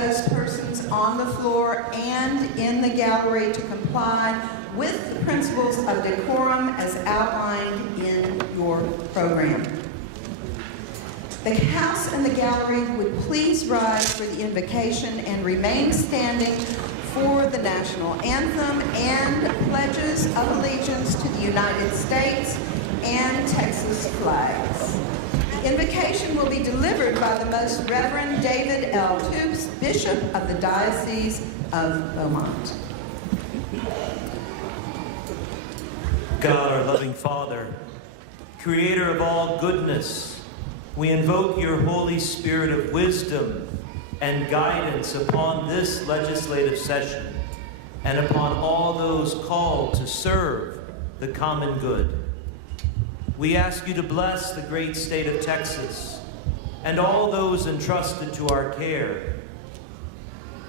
those persons on the floor and in the gallery to comply with the principles of decorum as outlined in your program. The House and the gallery would please rise for the invocation and remain standing for the national anthem and pledges of allegiance to the United States and Texas flags. The invocation will be delivered by the Most Reverend David L. Toops, Bishop of the Diocese of Beaumont. God, our loving Father, creator of all goodness, we invoke your Holy Spirit of wisdom and guidance upon this legislative session and upon all those called to serve the common good. We ask you to bless the great state of Texas and all those entrusted to our care.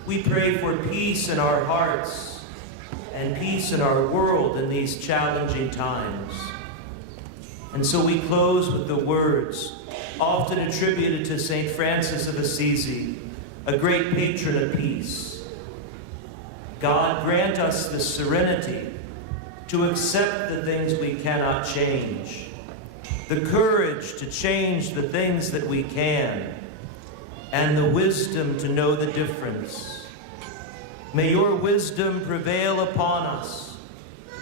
We pray for peace in our hearts and peace in our world in these challenging times. And so we close with the words often attributed to St. Francis of Assisi, a great patron of peace. God, grant us the serenity to accept the things we cannot change, the courage to change the things that we can, and the wisdom to know the difference. May your wisdom prevail upon us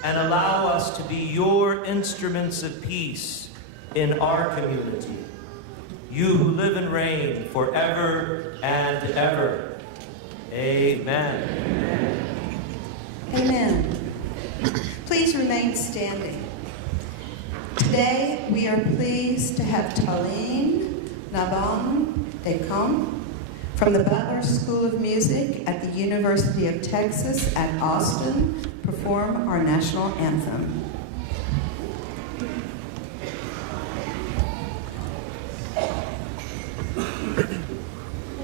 and allow us to be your instruments of peace in our community. You who live and reign forever and ever. Amen. Amen. Please remain standing. Today, we are pleased to have Taline Nabon Decombe from the Butler School of Music at the University of Texas at Austin perform our national anthem.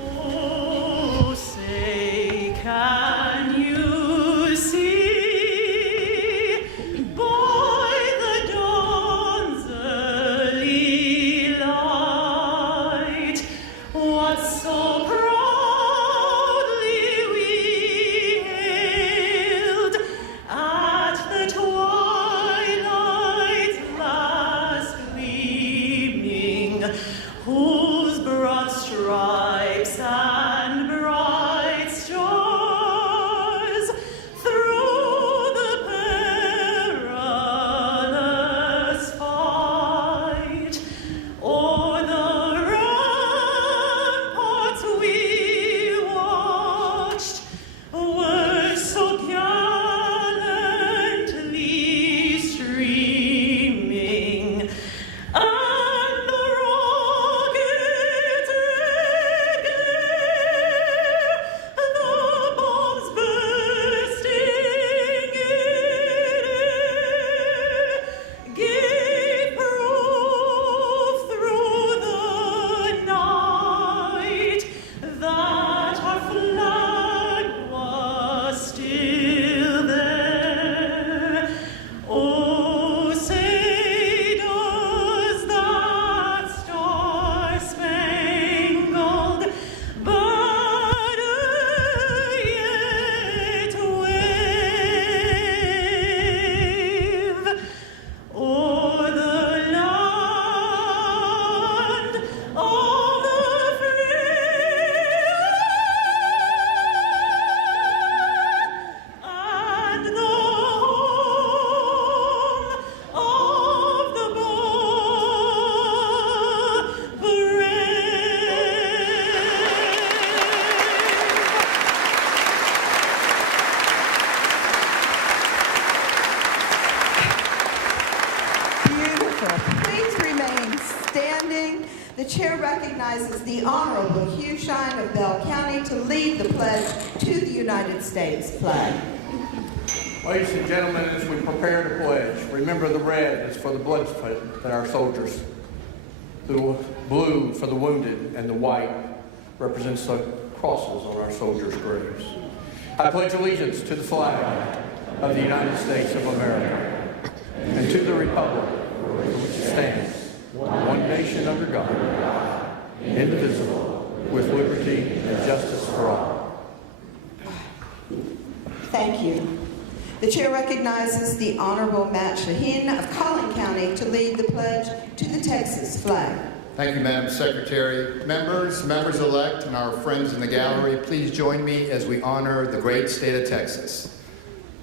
Oh, say, can you see, by the dawn's early light, what so proudly we hailed at the twilight's last gleaming, whose broad stripes and bright stars through the perilous fight o'er the ramparts we watched were so gallantly streaming, and the rockets regale, the bombs bursting in air, gave proof through the night that our flag was still there. Oh, say does that star-spangled banner yet wave o'er the land of the free and the home of the Beautiful. Please remain standing. The chair recognizes the Honorable Hugh Shine of Bell County to lead the pledge to the United States flag. Ladies and gentlemen, as we prepare to pledge, remember the red is for the blood that our soldiers, the blue for the wounded, and the white represents the crosses on our soldiers' graves. I pledge allegiance to the flag of the United States of America and to the republic for which it stands, one nation under God, indivisible, with liberty and justice for all. Thank you. The chair recognizes the Honorable Matt Shaheen of Collin County to lead the pledge to the Texas flag. Thank you, Madam Secretary. Members-elect, and our friends in the gallery, please join me as we honor the great state of Texas.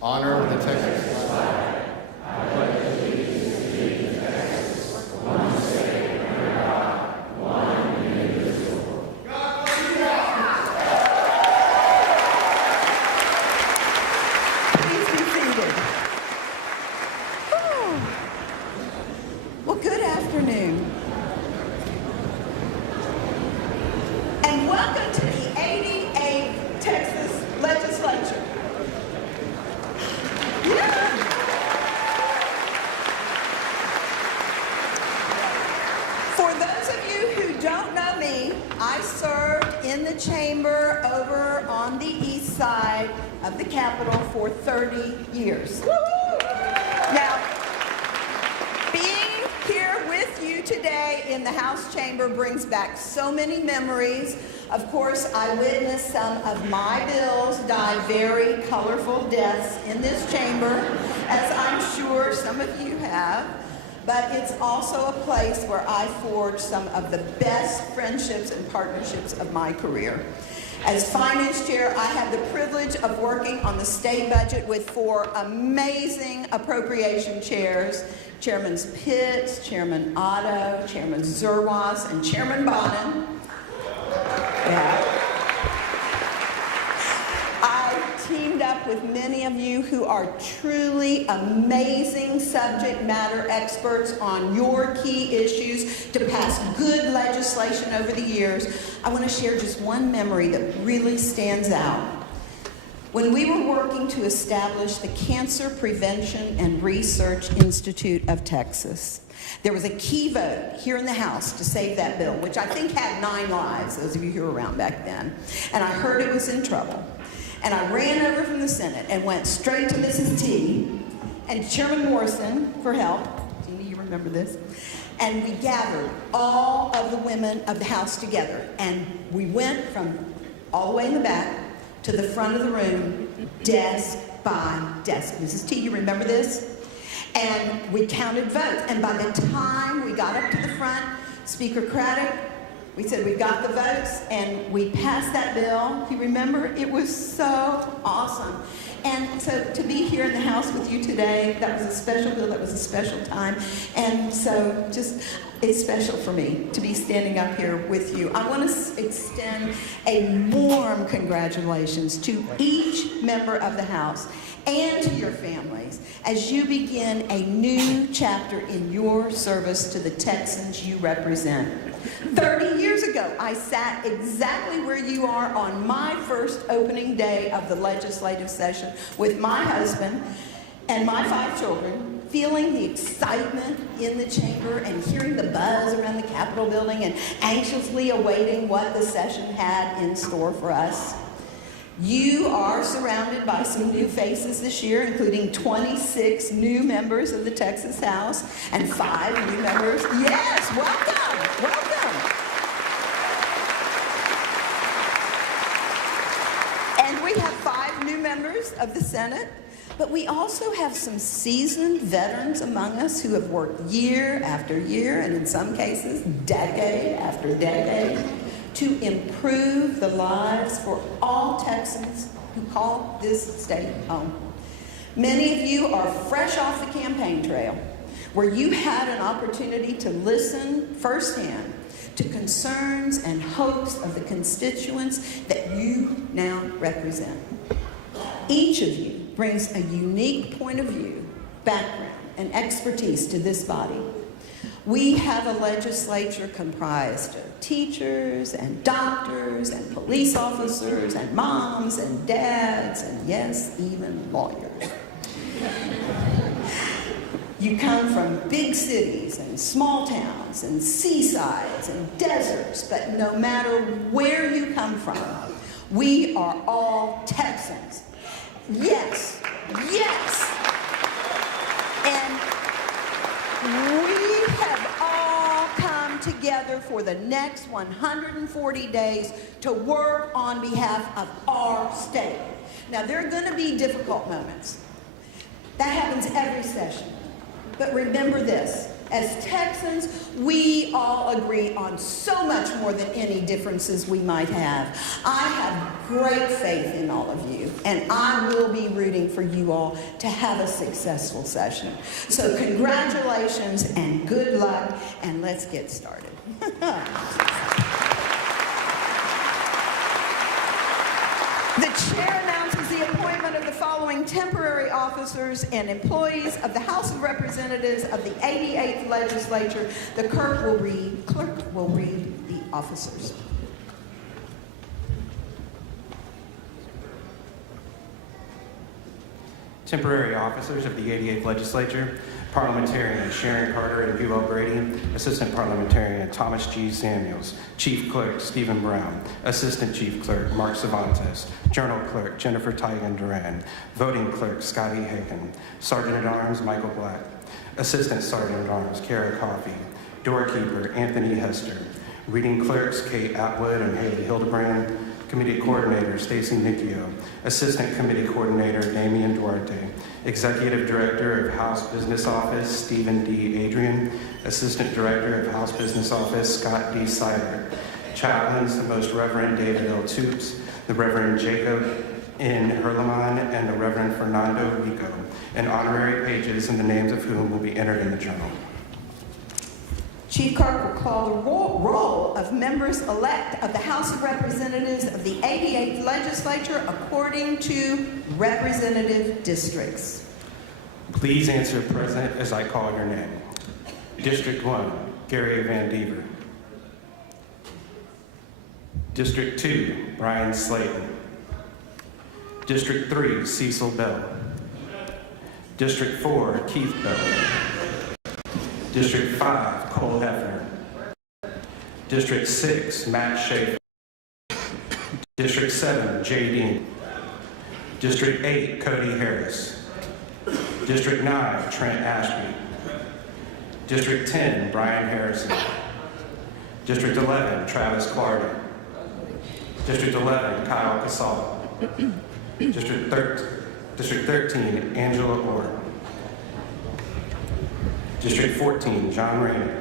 Honor the Texas flag. Welcome to the 88th Texas Legislature. Yeah. For those of you who don't know me, I served in the chamber over on the east side of the Capitol for 30 years. Now, being here with you today in the House chamber brings back so many memories. Of course, I witnessed some of my bills die very colorful deaths in this chamber, as I'm sure some of you have. But it's also a place where I forged some of the best friendships and partnerships of my career. As finance chair, I had the privilege of working on the state budget with 4 amazing appropriation chairs, Chairman Pitts, Chairman Otto, Chairman Zerwas, and Chairman Bonin. Yeah. I teamed up with many of you who are truly amazing subject matter experts on your key issues to pass good legislation over the years. I want to share just one memory that really stands out. When we were working to establish the Cancer Prevention and Research Institute of Texas, there was a key vote here in the House to save that bill, which I think had 9 lives, those of you who were around back then. And I heard it was in trouble. And I ran over from the Senate and went straight to Mrs. T and Chairman Morrison for help. Jeannie, you remember this? And we gathered all of the women of the House together. And we went from all the way in the back to the front of the room, desk by desk. Mrs. T, you remember this? And we counted votes. And by the time we got up to the front, Speaker Craddock, we said we got the votes, and we passed that bill. You remember? It was so awesome. And so to be here in the House with you today, that was a special bill, that was a special time. And so just, it's special for me to be standing up here with you. I want to extend a warm congratulations to each member of the House and to your families as you begin a new chapter in your service to the Texans you represent. 30 years ago, I sat exactly where you are on my first opening day of the legislative session with my husband and my 5 children, feeling the excitement in the chamber and hearing the buzz around the Capitol building and anxiously awaiting what the session had in store for us. You are surrounded by some new faces this year, including 26 new members of the Texas House and 5 new members. Yes, welcome, welcome. And we have 5 new members of the Senate, but we also have some seasoned veterans among us who have worked year after year, and in some cases, decade after decade, to improve the lives for all Texans who call this state home. Many of you are fresh off the campaign trail, where you had an opportunity to listen firsthand to concerns and hopes of the constituents that you now represent. Each of you brings a unique point of view, background, and expertise to this body. We have a legislature comprised of teachers and doctors and police officers and moms and dads and, yes, even lawyers. You come from big cities and small towns and seasides and deserts, but no matter where you come from, we are all Texans. Yes, yes. And we have all come together together for the next 140 days to work on behalf of our state. Now, there are going to be difficult moments. That happens every session. But remember this, as Texans, we all agree on so much more than any differences we might have. I have great faith in all of you, and I will be rooting for you all to have a successful session. So congratulations and good luck, and let's get started. The chair announces the appointment of the following temporary officers and employees of the House of Representatives of the 88th Legislature. The clerk will read the officers. Temporary officers of the 88th Legislature, Parliamentarian Sharon Carter and Buell Brady, Assistant Parliamentarian Thomas G. Samuels, Chief Clerk Stephen Brown, Assistant Chief Clerk Mark Cervantes, Journal Clerk Jennifer Tygan Duran, Voting Clerk Scotty Hagan, Sergeant-at-Arms Michael Black, Assistant Sergeant-at-Arms Kara Coffey, Doorkeeper Anthony Hester, Reading Clerks Kate Atwood and Haley Hildebrand, Committee Coordinator Stacy Nicchio, Assistant Committee Coordinator Damian Duarte, Executive Director of House Business Office Stephen D. Adrian, Assistant Director of House Business Office Scott D. Siler, Chaplains the Most Reverend David L. Toops, the Reverend Jacob N. Herleman, and the Reverend Fernando Rico, and honorary pages and the names of whom will be entered in the journal. Chief Clerk will call the roll of members-elect of the House of Representatives of the 88th Legislature according to representative districts. Please answer present as I call your name. District 1, Gary Van Dever. District 2, Brian Slayton. District 3, Cecil Bell. District 4, Keith Bell. District 5, Cole Hefner. District 6, Matt Schaefer. District 7, Jay Dean. District 8, Cody Harris. District 9, Trent Ashby. District 10, Brian Harrison. District 11, Travis Clardy. District 11, Kyle Casal. District 13, Angela Orr. District 14, John Rayner.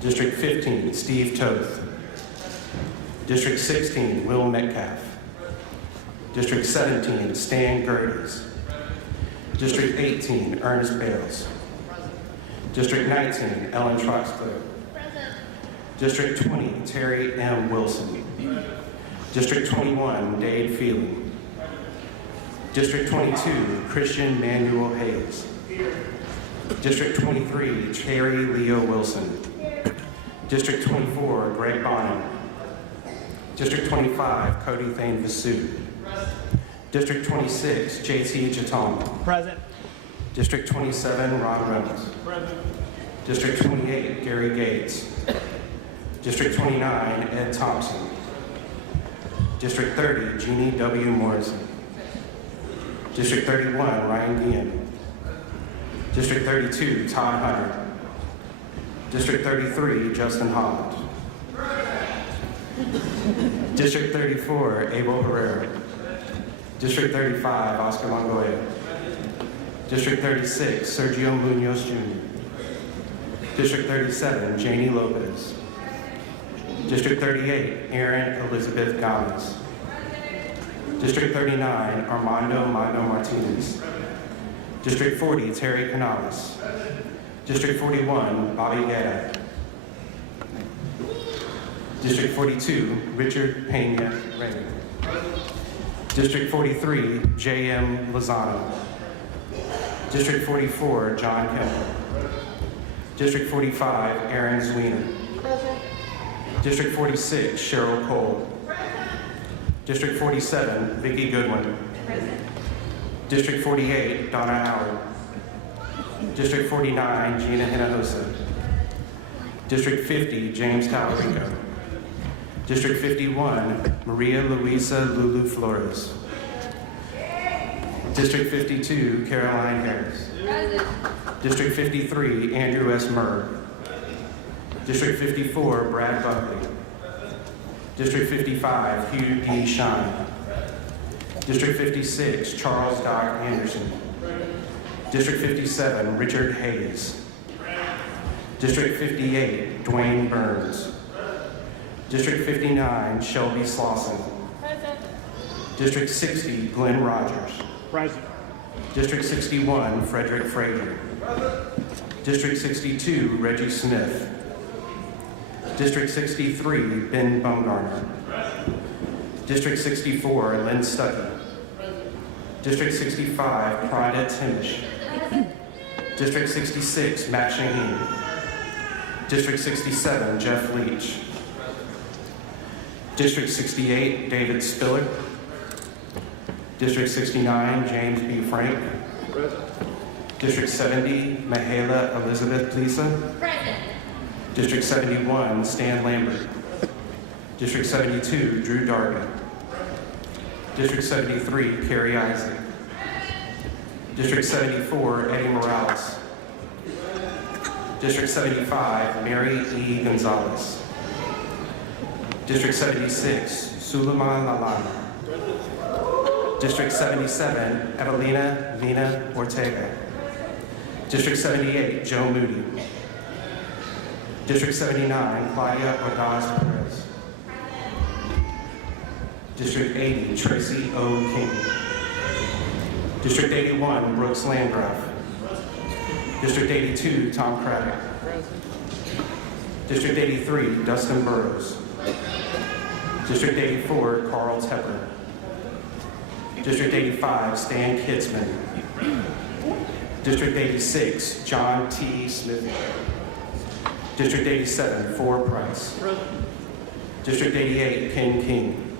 District 15, Steve Toth. District 16, Will Metcalf. District 17, Stan Gerdes. District 18, Ernest Bales. District 19, Ellen Troxcliffe. District 20, Terry M. Wilson. District 21, Dade Feely. District 22, Christian Manuel Hayes. District 23, Cherry Leo Wilson. District 24, Greg Bonham. District 25, Cody Thane Vasu. District 26, JT Chatham. Present. District 27, Ron Reynolds. Present. District 28, Gary Gates. District 29, Ed Thompson. District 30, Jeannie W. Morrison. District 31, Ryan Guillen. District 32, Todd Hunter. District 33, Justin Holland. District 34, Abel Herrera. District 35, Oscar Mongoya. District 36, Sergio Munoz Jr. District 37, Janie Lopez. District 38, Erin Elizabeth Gomez. District 39, Armando Mando Martinez. District 40, Terry Canales. District 41, Bobby Guerra. District 42, Richard Pena Raymond. District 43, J.M. Lozano. District 44, John Kemper. District 45, Aaron Zwiener. District 46, Cheryl Cole. District 47, Vicki Goodwin. District 48, Donna Howard. District 49, Gina Hinojosa. District 50, James Talarico. District 51, Maria Luisa Lulu Flores. District 52, Caroline Harris. District 53, Andrew S. Murr. District 54, Brad Buckley. District 55, Hugh D. Shine. District 56, Charles Doc Anderson. District 57, Richard Hayes. District 58, Dwayne Burns. District 59, Shelby Slauson. Present. District 60, Glenn Rogers. Present. District 61, Frederick Frazier. District 62, Reggie Smith. District 63, Ben Baumgartner. District 64, Lynn Stuckey. District 65, Prada Timish. District 66, Matt Shaheen. District 67, Jeff Leach. District 68, David Spiller. District 69, James B. Frank. District 70, Mahala Elizabeth Gleason. Present. District 71, Stan Lambert. District 72, Drew Dargan. District 73, Carrie Isaac. District 74, Eddie Morales. District 75, Mary E. Gonzalez. District 76, Suleiman Lalana. District 77, Evelina Vina Ortega. District 78, Joe Moody. District 79, Claudia Ordaz Perez. District 80, Tracy O. King. District 81, Brooks Landgraf. District 82, Tom Craddock. District 83, Dustin Burrows. District 84, Carl Tepper. District 85, Stan Kitzman. District 86, John T. Smith. District 87, Ford Price. District 88, Ken King.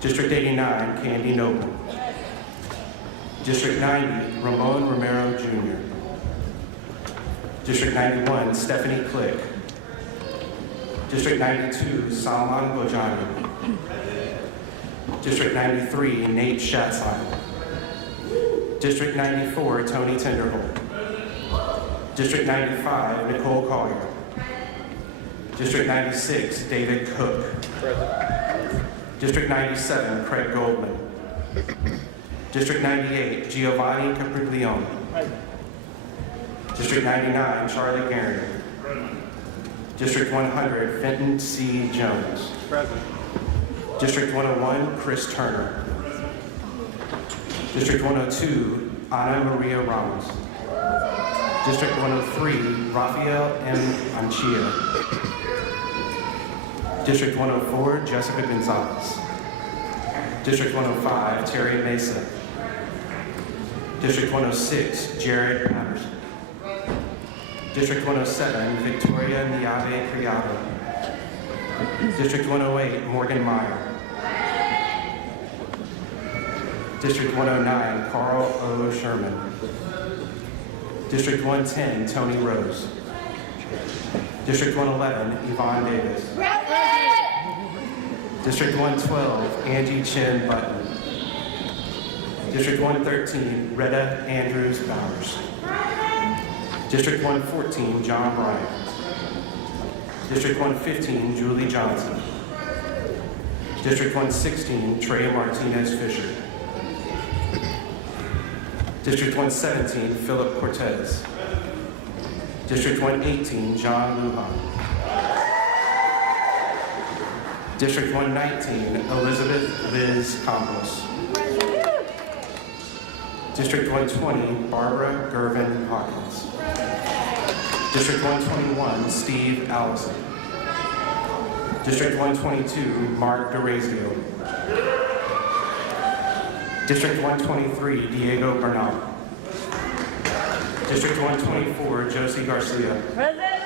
District 89, Candy Noble. District 90, Ramon Romero Jr. District 91, Stephanie Click. District 92, Salman Bojani. District 93, Nate Schatzline. District 94, Tony Tenderholt. District 95, Nicole Collier. District 96, David Cook. District 97, Craig Goldman. District 98, Giovanni Capriglione. District 99, Charlie Garrett. District 100, Fenton C. Jones. District 101, Chris Turner. District 102, Ana Maria Ramos. District 103, Rafael M. Anchia. District 104, Jessica Gonzalez. District 105, Terry Mesa. District 106, Jared Patterson. District 107, Victoria Niave Criado. District 108, Morgan Meyer. District 109, Carl O. Sherman. District 110, Tony Rose. District 111, Yvonne Davis. District 112, Angie Chin Button. District 113, Retta Andrews Bowers. District 114, John Bryant. District 115, Julie Johnson. District 116, Trey Martinez Fisher. District 117, Philip Cortez. District 118, John Lujan. District 119, Elizabeth Liz Campos. District 120, Barbara Gervin Hawkins. District 121, Steve Allison. District 122, Mark DeRazio. District 123, Diego Bernal. District 124, Josie Garcia. Present.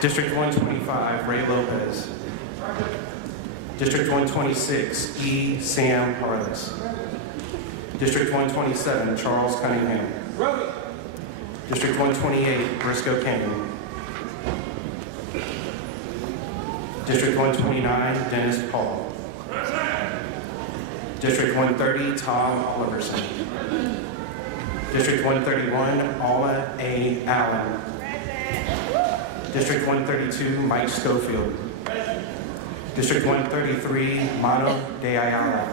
District 125, Ray Lopez. District 126, E. Sam Harless. District 127, Charles Cunningham. District 128, Briscoe Canyon. District 129, Dennis Paul. District 130, Tom Oliverson. District 131, Alma A. Allen. District 132, Mike Schofield. District 133, Mano de Ayala.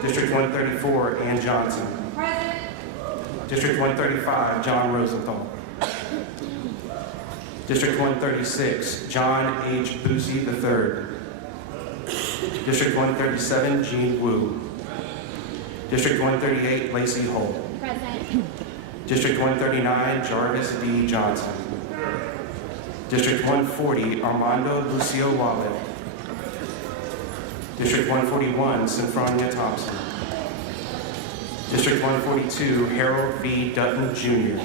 District 134, Ann Johnson. District 135, John Rosenthal. District 136, John H. Boosie III. District 137, Jean Wu. District 138, Lacey Holt. District 139, Jarvis D. Johnson. District 140, Armando Lucio Wallet. District 141, Sinfronia Thompson. District 142, Harold V. Dutton Jr.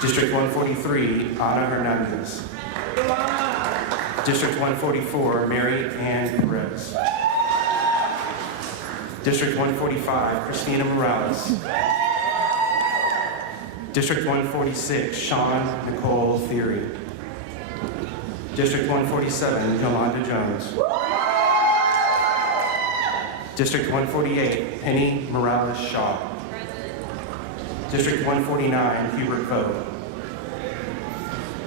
District 143, Ana Hernandez. District 144, Mary Ann Perez. District 145, Christina Morales. District 146, Sean Nicole Theory. District 147, Yolanda Jones. District 148, Penny Morales Shaw. District 149, Hubert Vogt.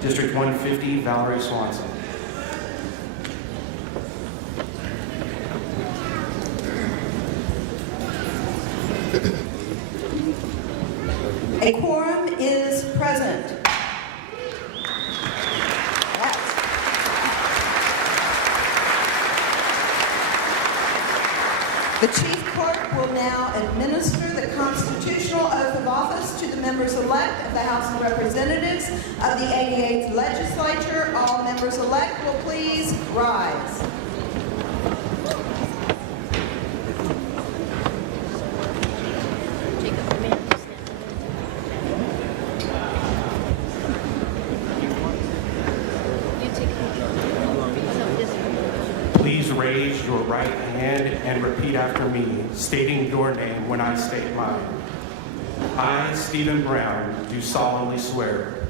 District 150, Valerie Swanson. A quorum is present. Yes. The Chief Clerk will now administer the constitutional oath of office to the members-elect of the House of Representatives of the 88th Legislature. All members-elect will please rise. Please raise your right hand and repeat after me, stating your name when I state mine. I, Stephen Brown, do solemnly swear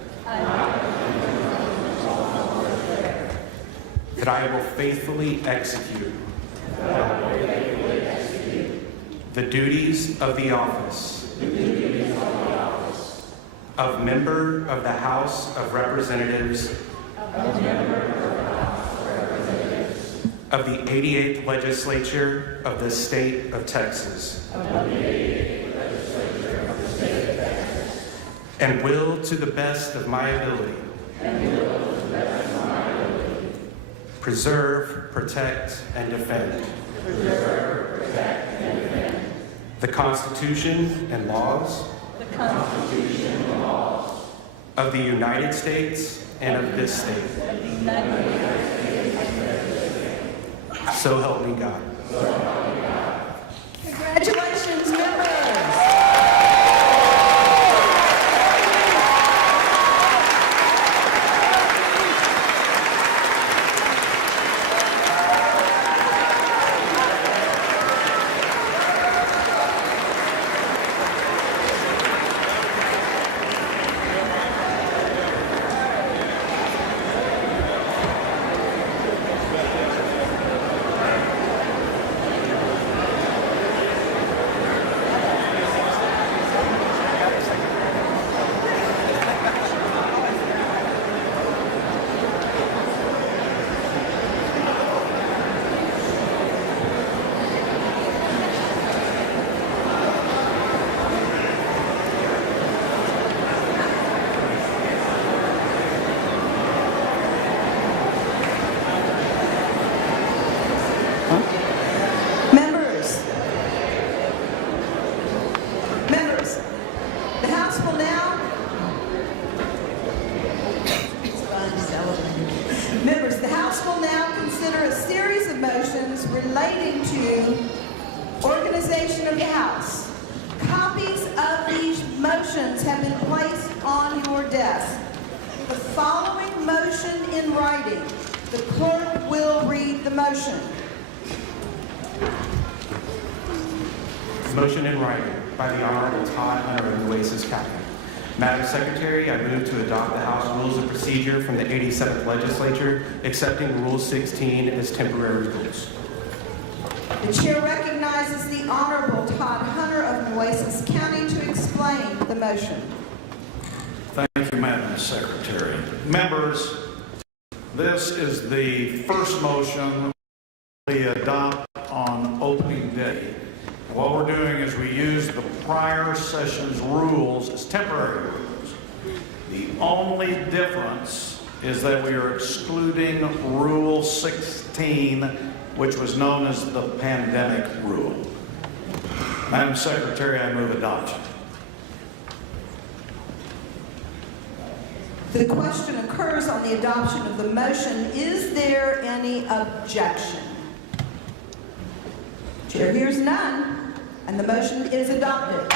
that I will faithfully execute the duties of the office of member of the House of Representatives of the 88th Legislature of the State of Texas. And will, to the best of my ability, preserve, protect, and defend the Constitution and laws of the United States and of this state. So help me God. Congratulations, members. Members, the House will now, members, the House will now consider a series of motions relating to organization of the House. Copies of these motions have been placed on your desk. The following motion in writing, the clerk will read the motion. Motion in writing by the Honorable Todd Hunter of Oasis County. Madam Secretary, I move to adopt the House Rules of Procedure from the 87th Legislature, accepting Rule 16 as temporary rules. The chair recognizes the Honorable Todd Hunter of Oasis County to explain the motion. Thank you, Madam Members, this is the first motion we adopt on opening day. What we're doing is we use the prior session's rules as temporary rules. The only difference is that we are excluding Rule 16, which was known as the pandemic rule. Madam Secretary, I move adoption. The question occurs on the adoption of the motion. Is there any objection? Chair hears none, and the motion is adopted.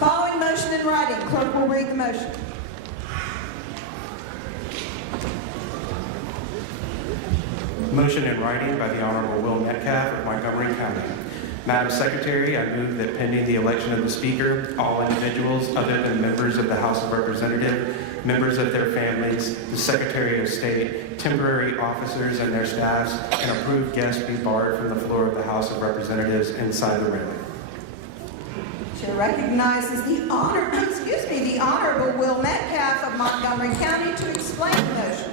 Following motion in writing, clerk will read the motion. Motion in writing by the Honorable Will Metcalf of Montgomery County. Madam Secretary, I move that pending the election of the Speaker, all individuals other than members of the House of Representatives, members of their families, the Secretary of State, temporary officers and their staffs, and approved guests be barred from the floor of the House of Representatives inside the railing. Chair recognizes the Honorable Will Metcalf of Montgomery County to explain the motion.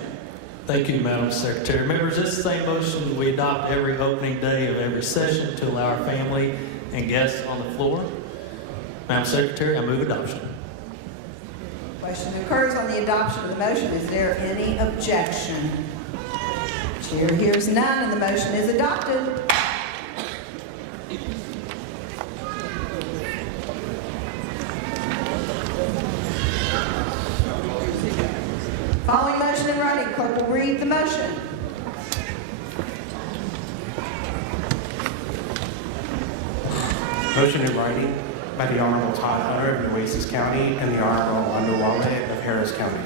Thank you, Madam Secretary. Members, this same motion we adopt every opening day of every session to allow our family and guests on the floor. Madam Secretary, I move adoption. Question occurs on the adoption of the motion. Is there any objection? Chair hears none, and the motion is adopted. Following motion in writing, clerk will read the motion. Motion in writing by the Honorable Todd Hunter of Nueces County and the Honorable Wanda Wale of Harris County.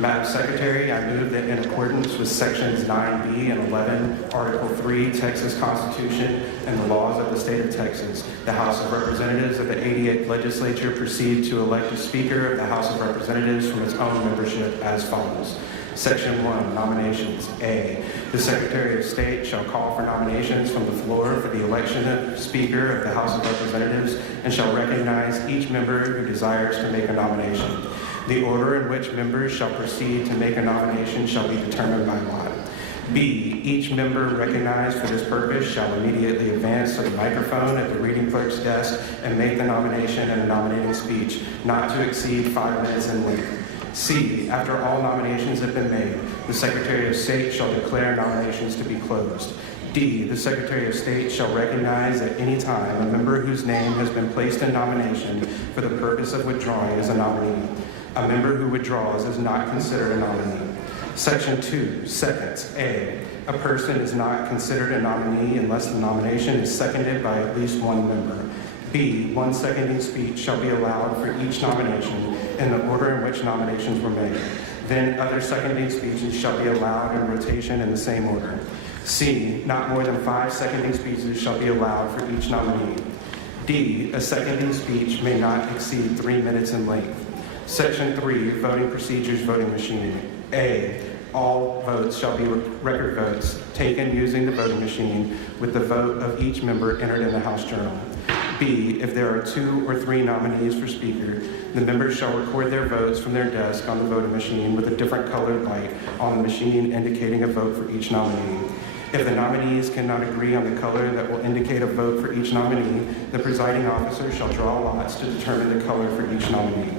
Madam Secretary, I move that in accordance with Sections 9B and 11, Article 3, Texas Constitution, and the laws of the state of Texas, the House of Representatives of the 88th Legislature proceed to elect a Speaker of the House of Representatives from its own membership as follows. Section 1, Nominations. A, the Secretary of State shall call for nominations from the floor for the election of Speaker of the House of Representatives and shall recognize each member who desires to make a nomination. The order in which members shall proceed to make a nomination shall be determined by lot. B, each member recognized for this purpose shall immediately advance to the microphone at the reading clerk's desk and make the nomination and a nominating speech, not to exceed 5 minutes in length. C, after all nominations have been made, the Secretary of State shall declare nominations to be closed. D, the Secretary of State shall recognize at any time a member whose name has been placed in nomination for the purpose of withdrawing as a nominee. A member who withdraws is not considered a nominee. Section 2, Seconds. A, a person is not considered a nominee unless the nomination is seconded by at least one member. B, one seconding speech shall be allowed for each nomination in the order in which nominations were made. Then other seconding speeches shall be allowed in rotation in the same order. C, not more than 5 seconding speeches shall be allowed for each nominee. D, a seconding speech may not exceed 3 minutes in length. Section 3, Voting Procedures, Voting Machine. A, all votes shall be record votes taken using the voting machine with the vote of each member entered in the House Journal. B, if there are 2 or 3 nominees for Speaker, the members shall record their votes from their desk on the voting machine with a different colored light on the machine indicating a vote for each nominee. If the nominees cannot agree on the color that will indicate a vote for each nominee, the presiding officer shall draw lots to determine the color for each nominee.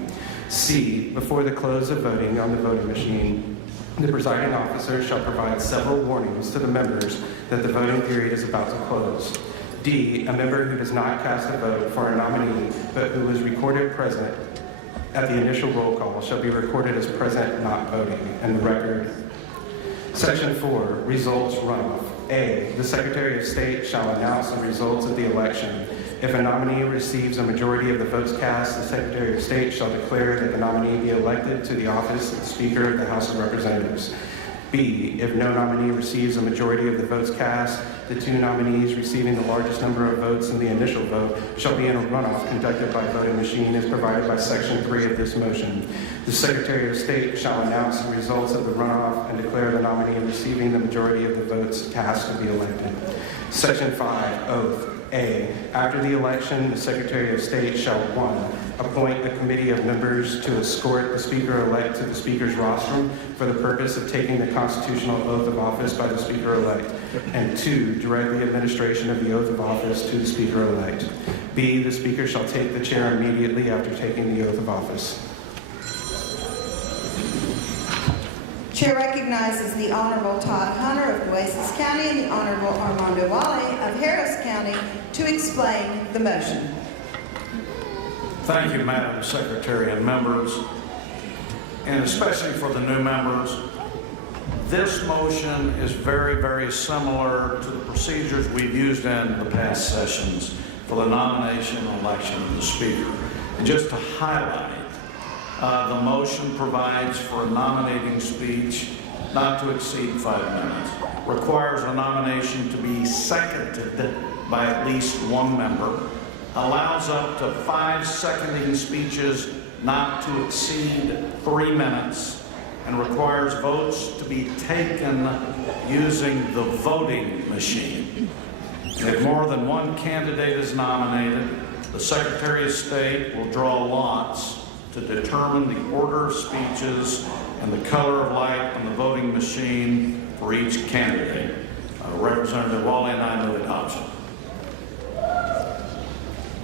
C, before the close of voting on the voting machine, the presiding officer shall provide several warnings to the members that the voting period is about to close. D, a member who does not cast a vote for a nominee but who is recorded present at the initial roll call shall be recorded as present not voting in the record. Section 4, Results Runoff. A, the Secretary of State shall announce the results of the election. If a nominee receives a majority of the votes cast, the Secretary of State shall declare that the nominee be elected to the office of Speaker of the House of Representatives. B, if no nominee receives a majority of the votes cast, the 2 nominees receiving the largest number of votes in the initial vote shall be in a runoff conducted by voting machine as provided by Section 3 of this motion. The Secretary of State shall announce the results of the runoff and declare the nominee receiving the majority of the votes cast to be elected. Section 5, Oath. A, after the election, the Secretary of State shall, 1, appoint a committee of members to escort the Speaker-elect to the Speaker's rostrum for the purpose of taking the constitutional oath of office by the Speaker-elect, and 2, direct the administration of the oath of office to the Speaker-elect. B, the Speaker shall take the chair immediately after taking the oath of office. Chair recognizes the Honorable Todd Hunter of Nueces County and the Honorable Armando Wale of Harris County to explain the motion. Thank you, Madam Secretary and members, and especially for the new members. This motion is very, very similar to the procedures we've used in the past sessions for the nomination and election of the Speaker. And just to highlight, the motion provides for a nominating speech not to exceed 5 minutes, requires a nomination to be seconded by at least one member, allows up to 5 seconding speeches not to exceed 3 minutes, and requires votes to be taken using the voting machine. If more than one candidate is nominated, the Secretary of State will draw lots to determine the order of speeches and the color of light on the voting machine for each candidate. Representative Wale and I move adoption.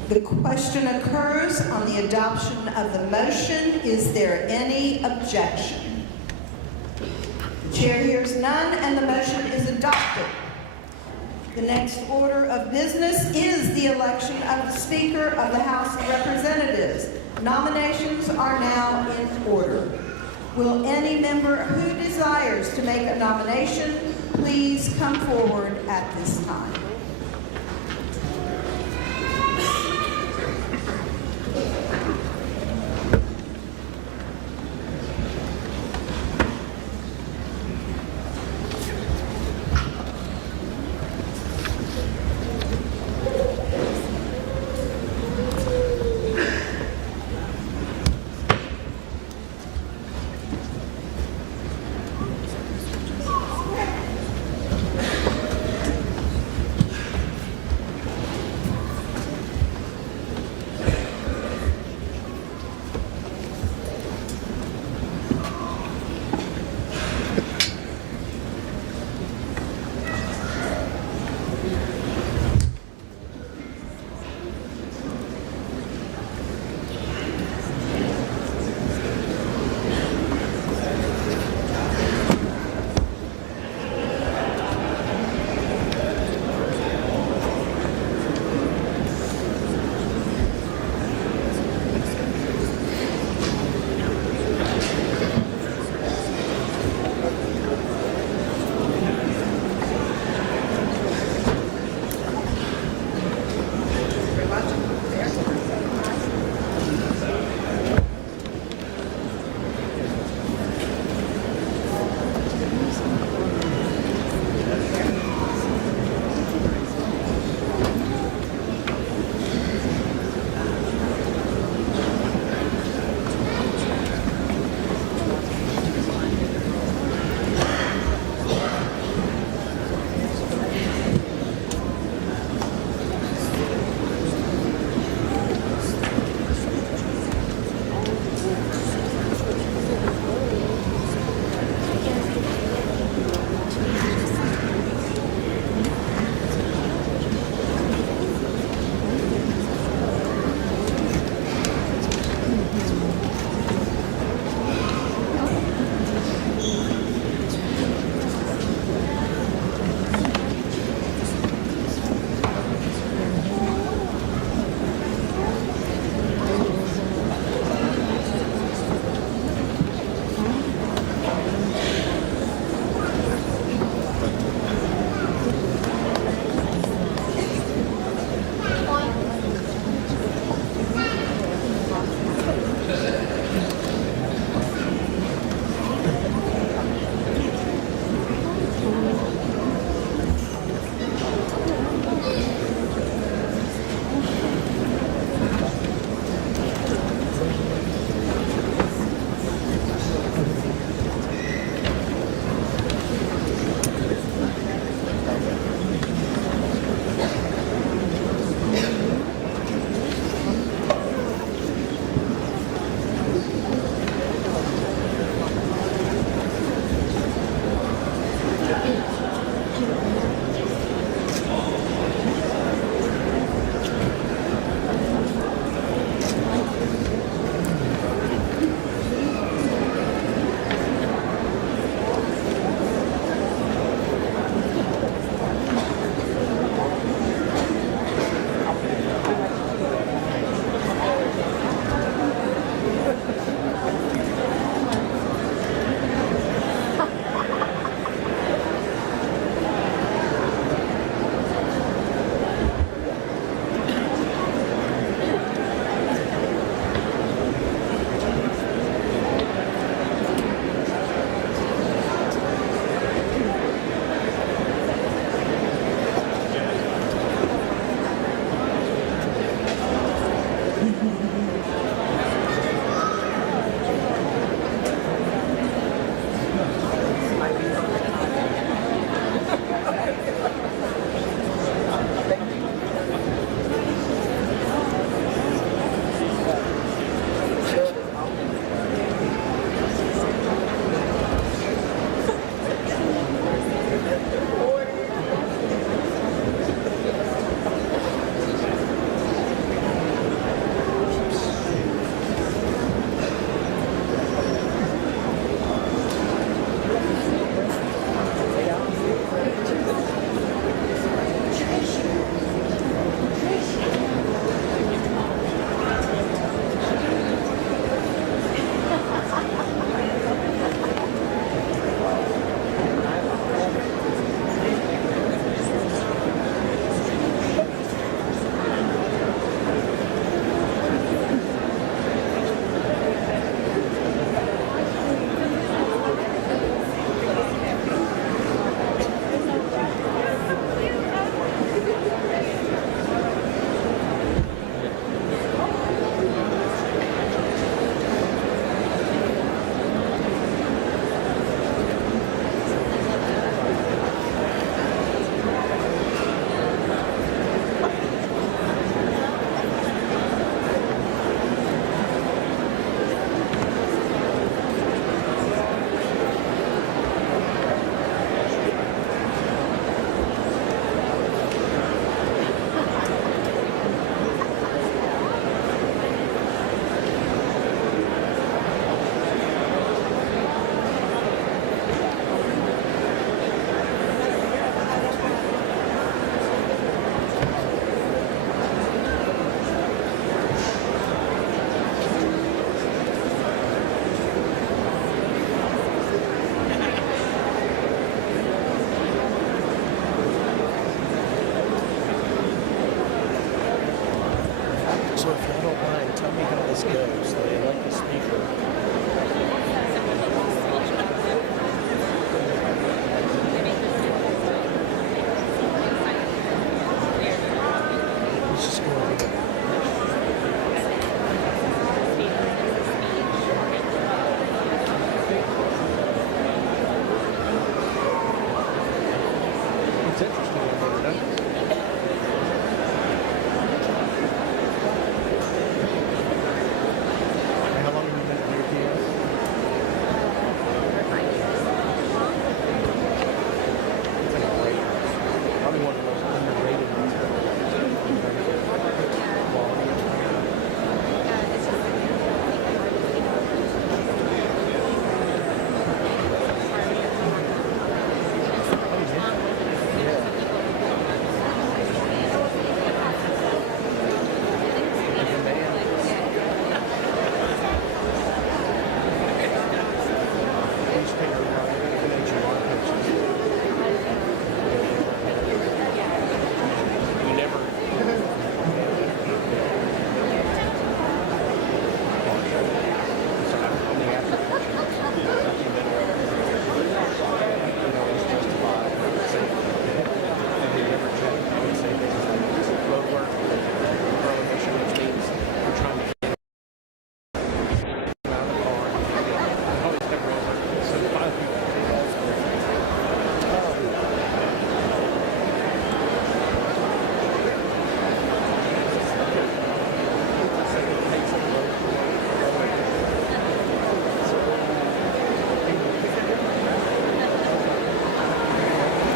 The question occurs on the adoption of the motion. Is there any objection? The chair hears none, and the motion is adopted. The next order of business is the election of the Speaker of the House of Representatives. Nominations are now in order. Will any member who desires to make a nomination please come forward at this time?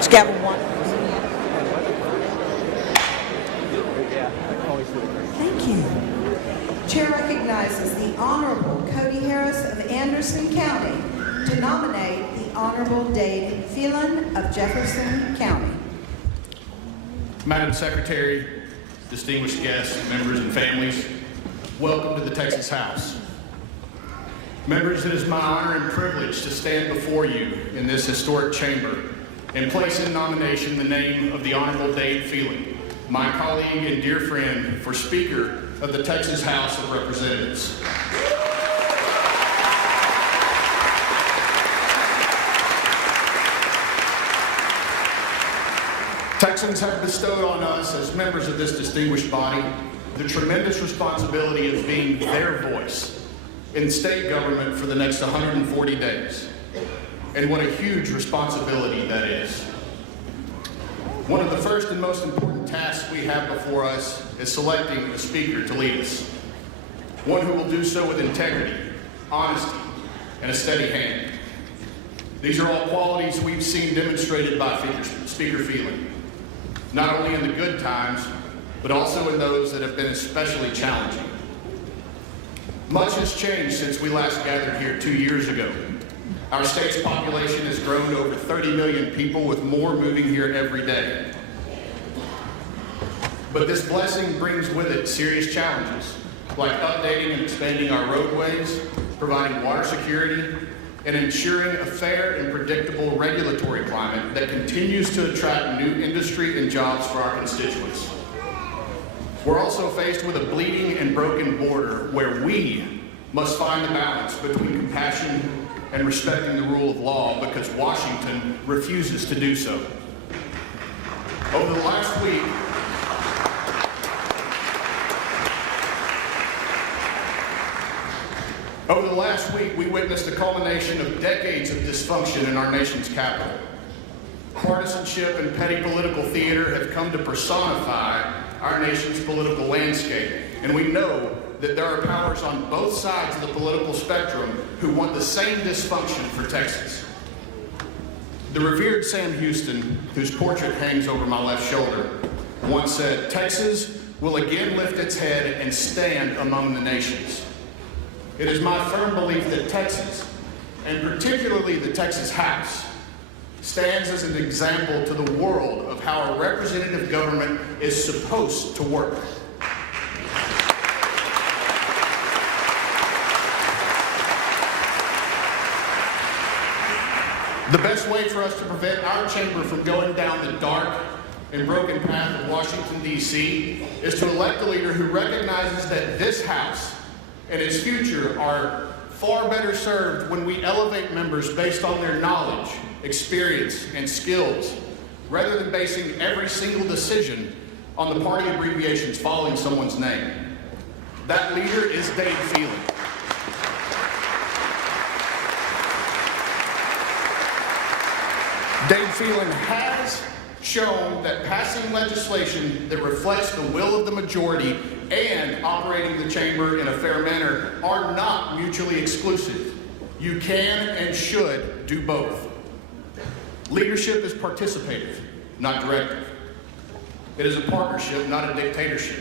Gavel 1. Thank you. Chair recognizes the Honorable Cody Harris of Anderson County to nominate the Honorable Dave Phelan of Jefferson County. Madam Secretary, distinguished guests, members, and families, welcome to the Texas House. Members, it is my honor and privilege to stand before you in this historic chamber and place in nomination the name of the Honorable Dave Phelan, my colleague and dear friend, for Speaker of the Texas House of Representatives. Texans have bestowed on us, as members of this distinguished body, the tremendous responsibility of being their voice in state government for the next 140 days. And what a huge responsibility that is. One of the first and most important tasks we have before us is selecting a speaker to lead us. One who will do so with integrity, honesty, and a steady hand. These are all qualities we've seen demonstrated by Speaker Phelan, not only in the good times, but also in those that have been especially challenging. Much has changed since we last gathered here 2 years ago. Our state's population has grown to over 30 million people, with more moving here every day. But this blessing brings with it serious challenges, like updating and expanding our roadways, providing water security, and ensuring a fair and predictable regulatory climate that continues to attract new industry and jobs for our constituents. We're also faced with a bleeding and broken border where we must find the balance between compassion and respecting the rule of law, because Washington refuses to do so. Over the last week, we witnessed the culmination of decades of dysfunction in our nation's capital. Partisanship and petty political theater have come to personify our nation's political landscape, and we know that there are powers on both sides of the political spectrum who want the same dysfunction for Texas. The revered Sam Houston, whose portrait hangs over my left shoulder, once said, "Texas will again lift its head and stand among the nations." It is my firm belief that Texas, and particularly the Texas House, stands as an example to the world of how a representative government is supposed to work. The best way for us to prevent our chamber from going down the dark and broken path of Washington, D.C., is to elect a leader who recognizes that this House and its future are far better served when we elevate members based on their knowledge, experience, and skills, rather than basing every single decision on the party abbreviations following someone's name. That leader is Dave Phelan. Dave Phelan has shown that passing legislation that reflects the will of the majority and operating the chamber in a fair manner are not mutually exclusive. You can and should do both. Leadership is participative, not directive. It is a partnership, not a dictatorship.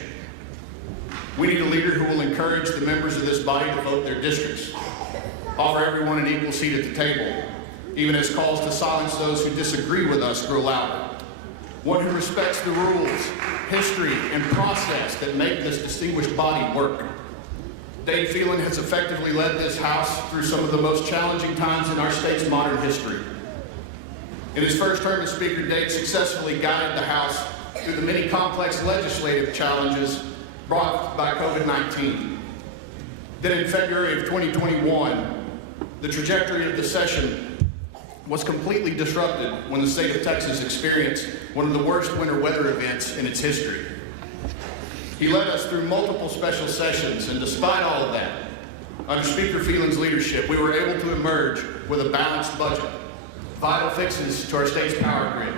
We need a leader who will encourage the members of this body to vote their districts, offer everyone an equal seat at the table, even as calls to silence those who disagree with us grow louder. One who respects the rules, history, and process that make this distinguished body work. Dave Phelan has effectively led this House through some of the most challenging times in our state's modern history. In his first term as Speaker, Dave successfully guided the House through the many complex legislative challenges brought by COVID-19. Then in February of 2021, the trajectory of the session was completely disrupted when the state of Texas experienced one of the worst winter weather events in its history. He led us through multiple special sessions, and despite all of that, under Speaker Phelan's leadership, we were able to emerge with a balanced budget, vital fixes to our state's power grid,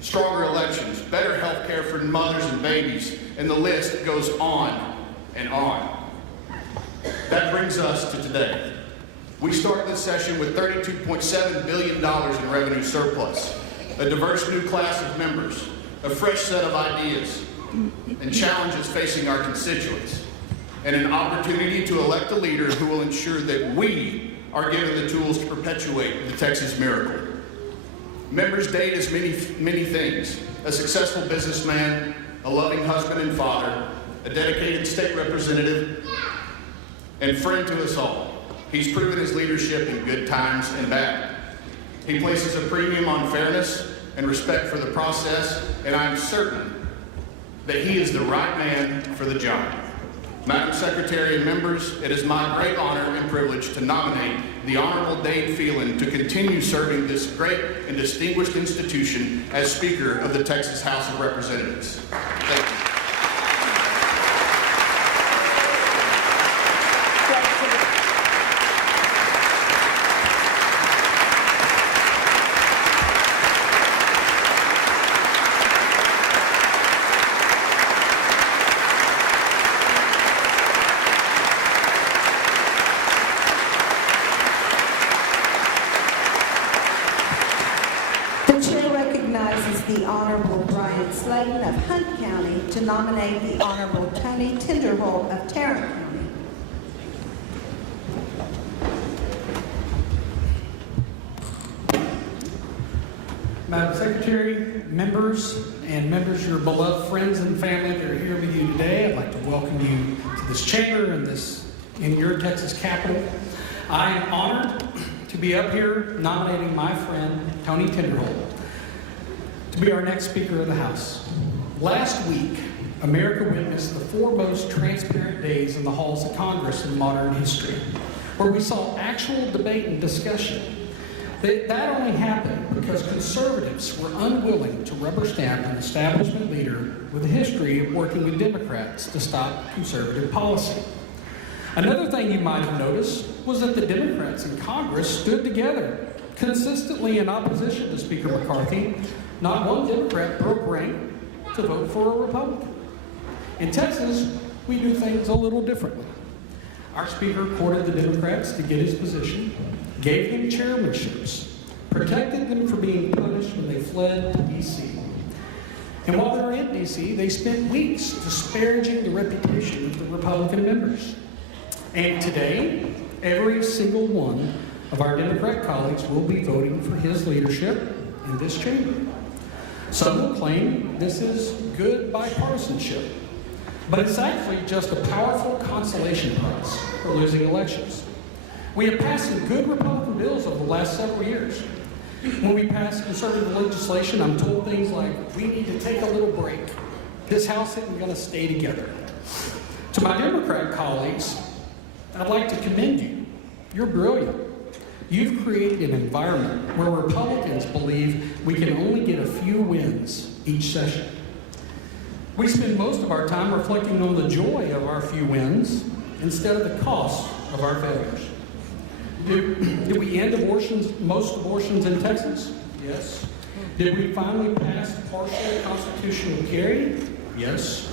stronger elections, better health care for mothers and babies, and the list goes on and on. That brings us to today. We start this session with $32.7 billion in revenue surplus, a diverse new class of members, a fresh set of ideas and challenges facing our constituents, and an opportunity to elect a leader who will ensure that we are given the tools to perpetuate the Texas miracle. Members date as many things: a successful businessman, a loving husband and father, a dedicated state representative, and friend to us all. He's proven his leadership in good times and bad. He places a premium on fairness and respect for the process, and I'm certain that he is the right man for the job. Madam Secretary and members, it is my great honor and privilege to nominate the Honorable Dave Phelan to continue serving this great and distinguished institution as Speaker of the Texas House of Representatives. Thank you. The Honorable Brian Slayton of Hunt County to nominate the Honorable Tony Tinderholt of Tarrant County. Madam Secretary, members, your beloved friends and family that are here with you today, I'd like to welcome you to this chamber and in your Texas Capitol. I am honored to be up here nominating my friend Tony Tinderholt to be our next Speaker of the House. Last week, America witnessed the four most transparent days in the halls of Congress in modern history, where we saw actual debate and discussion. That only happened because conservatives were unwilling to rubber stamp an establishment leader with a history of working with Democrats to stop conservative policy. Another thing you might have noticed was that the Democrats in Congress stood together, consistently in opposition to Speaker McCarthy. Not one Democrat broke rank to vote for a Republican. In Texas, we do things a little differently. Our Speaker courted the Democrats to get his position, gave them chairmanships, protected them from being punished when they fled to D.C. And while they were in D.C., they spent weeks disparaging the reputation of the Republican members. And today, every single one of our Democrat colleagues will be voting for his leadership in this chamber. Some will claim this is good bipartisanship, but it's actually just a powerful consolation prize for losing elections. We have passed some good Republican bills over the last several years. When we pass conservative legislation, I'm told things like, we need to take a little break. This House isn't going to stay together. To my Democrat colleagues, I'd like to commend you. You're brilliant. You've created an environment where Republicans believe we can only get a few wins each session. We spend most of our time reflecting on the joy of our few wins instead of the cost of our failures. Did we end most abortions in Texas? Yes. Did we finally pass partial constitutional carry? Yes.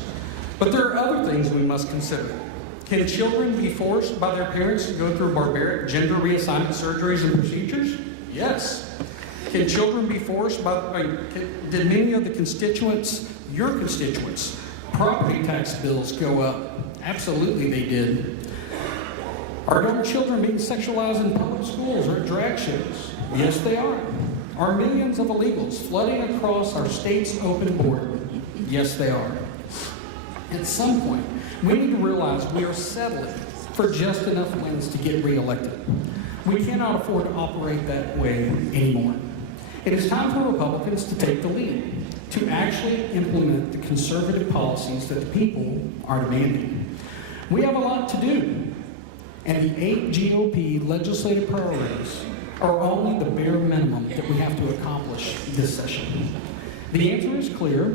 But there are other things we must consider. Can children be forced by their parents to go through barbaric gender reassignment surgeries and procedures? Yes. Can children be forced did many of the constituents, your constituents, property tax bills go up? Absolutely they did. Are young children being sexualized in public schools or at drag shows? Yes, they are. Are millions of illegals flooding across our state's open border? Yes, they are. At some point, we need to realize we are settling for just enough wins to get reelected. We cannot afford to operate that way anymore. It is time for Republicans to take the lead, to actually implement the conservative policies that the people are demanding. We have a lot to do, and the 8 GOP legislative priorities are only the bare minimum that we have to accomplish this session. The answer is clear,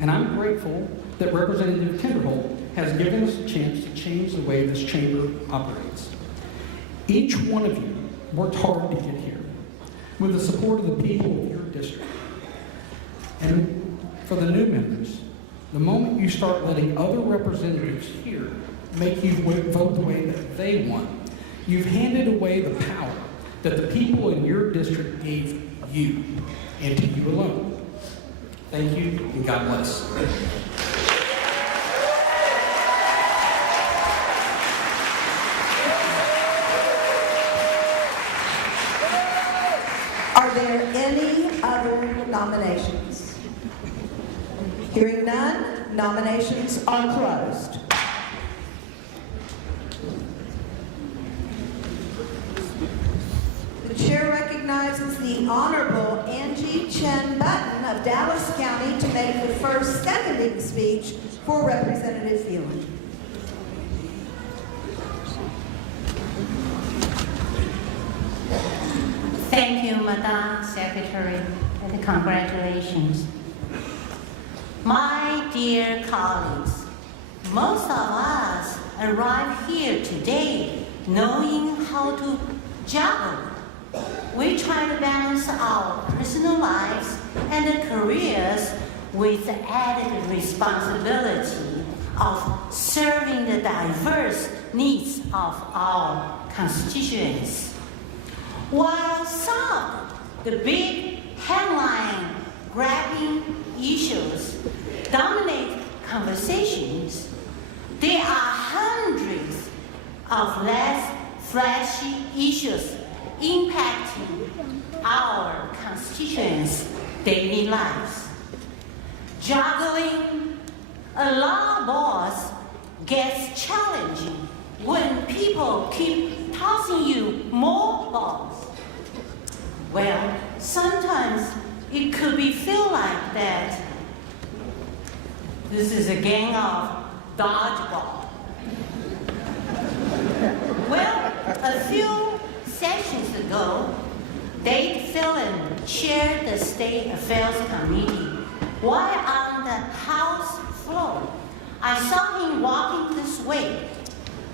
and I'm grateful that Representative Tinderholt has given us a chance to change the way this chamber operates. Each one of you worked hard to get here with the support of the people of your district. And for the new members, the moment you start letting other representatives here make you vote the way that they want, you've handed away the power that the people in your district gave you and to you alone. Thank you, and God bless. Are there any other nominations? Hearing none, nominations are closed. The chair recognizes the Honorable Angie Chen Button of Dallas County to make the first seconding speech for Representative Phelan. Thank you, Madam Secretary, and congratulations. My dear colleagues, most of us arrived here today knowing how to juggle. We try to balance our personal lives and careers with the added responsibility of serving the diverse needs of our constituents. While some of the big headline-grabbing issues dominate conversations, there are hundreds of less flashy issues impacting our constituents' daily lives. Juggling a law boss gets challenging when people keep tossing you more balls. Well, sometimes it could feel like that this is a game of dodgeball. Well, a few sessions ago, Dave Phelan chaired the State Affairs Committee. While on the House floor, I saw him walking this way.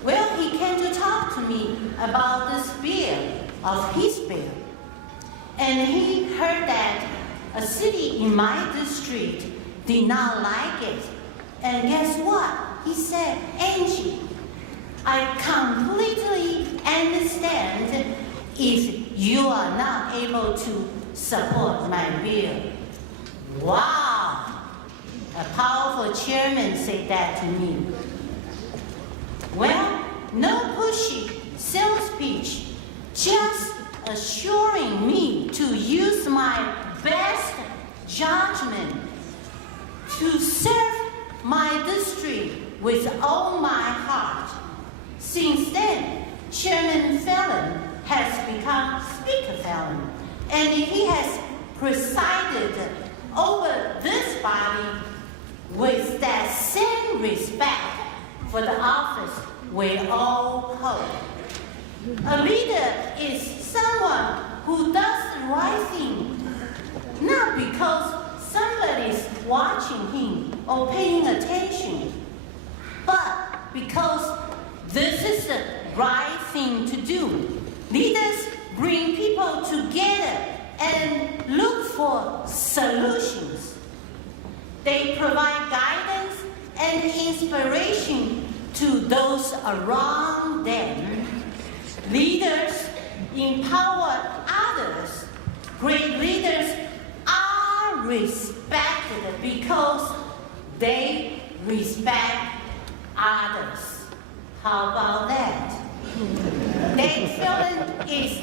Well, he came to talk to me about this bill of his bill. And he heard that a city in my district did not like it. And guess what? He said, Angie, I completely understand if you are not able to support my bill. Wow! A powerful chairman said that to me. Well, no pushy sales pitch, just assuring me to use my best judgment to serve my district with all my heart. Since then, Chairman Phelan has become Speaker Phelan, and he has presided over this body with that same respect for the office we all hold. A leader is someone who does the right thing, not because somebody's watching him or paying attention, but because this is the right thing to do. Leaders bring people together and look for solutions. They provide guidance and inspiration to those around them. Leaders empower others. Great leaders are respected because they respect others. How about that? Dave Phelan is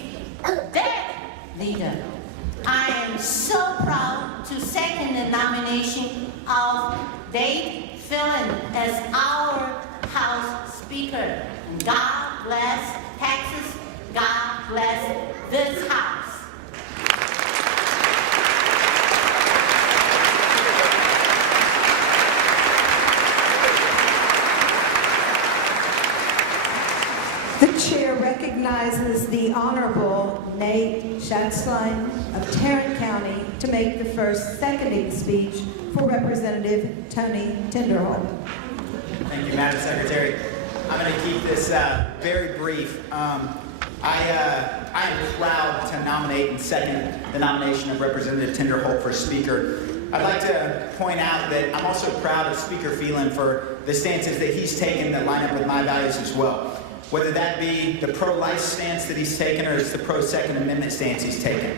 that leader. I am so proud to second the nomination of Dave Phelan as our House Speaker. God bless Texas. God bless this House. The chair recognizes the Honorable Nate Schatzline of Tarrant County to make the first seconding speech for Representative Tony Tinderholt. Thank you, Madam Secretary. I'm going to keep this very brief. I am proud to nominate and second the nomination of Representative Tinderholt for Speaker. I'd like to point out that I'm also proud of Speaker Phelan for the stances that he's taken that line up with my values as well. whether that be the pro-life stance that he's taken or it's the pro-Second Amendment stance he's taken.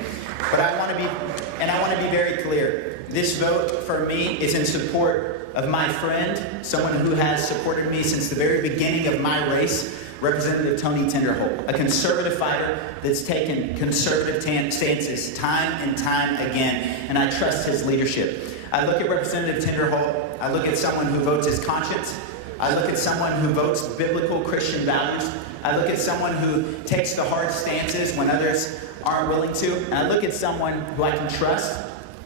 But I want to be very clear. This vote for me is in support of my friend, someone who has supported me since the very beginning of my race, Representative Tony Tinderholt, a conservative fighter that's taken conservative stances time and time again, and I trust his leadership. I look at Representative Tinderholt, I look at someone who votes his conscience, I look at someone who votes biblical Christian values, I look at someone who takes the hard stances when others aren't willing to, and I look at someone who I can trust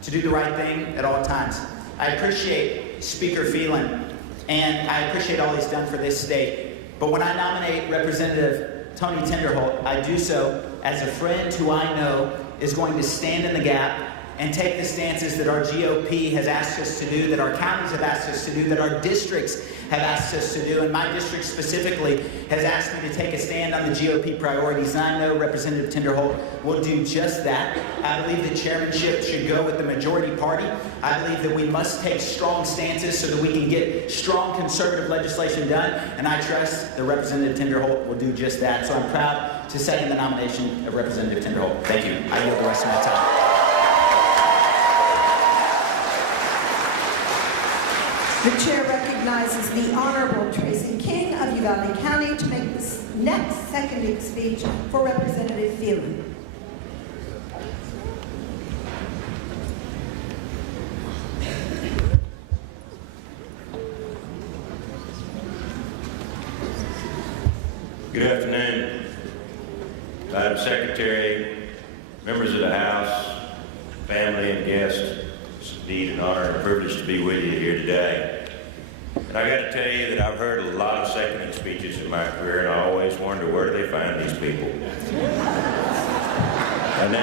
to do the right thing at all times. I appreciate Speaker Phelan, and I appreciate all he's done for this state. But when I nominate Representative Tony Tinderholt, I do so as a friend who I know is going to stand in the gap and take the stances that our GOP has asked us to do, that our counties have asked us to do, that our districts have asked us to do, and my district specifically has asked me to take a stand on the GOP priorities, and I know Representative Tinderholt will do just that. I believe the chairmanship should go with the majority party. I believe that we must take strong stances so that we can get strong conservative legislation done, and I trust that Representative Tinderholt will do just that. So I'm proud to second the nomination of Representative Tinderholt. Thank you. I yield the rest of my time. The chair recognizes the Honorable Tracy King of Uvalde County to make this next seconding speech for Representative Phelan. Good afternoon, Madam Secretary, members of the House, family and guests. It's indeed an honor and a privilege to be with you here today. And I got to tell you that I've heard a lot of seconding speeches in my career, and I always wonder where do they find these people. And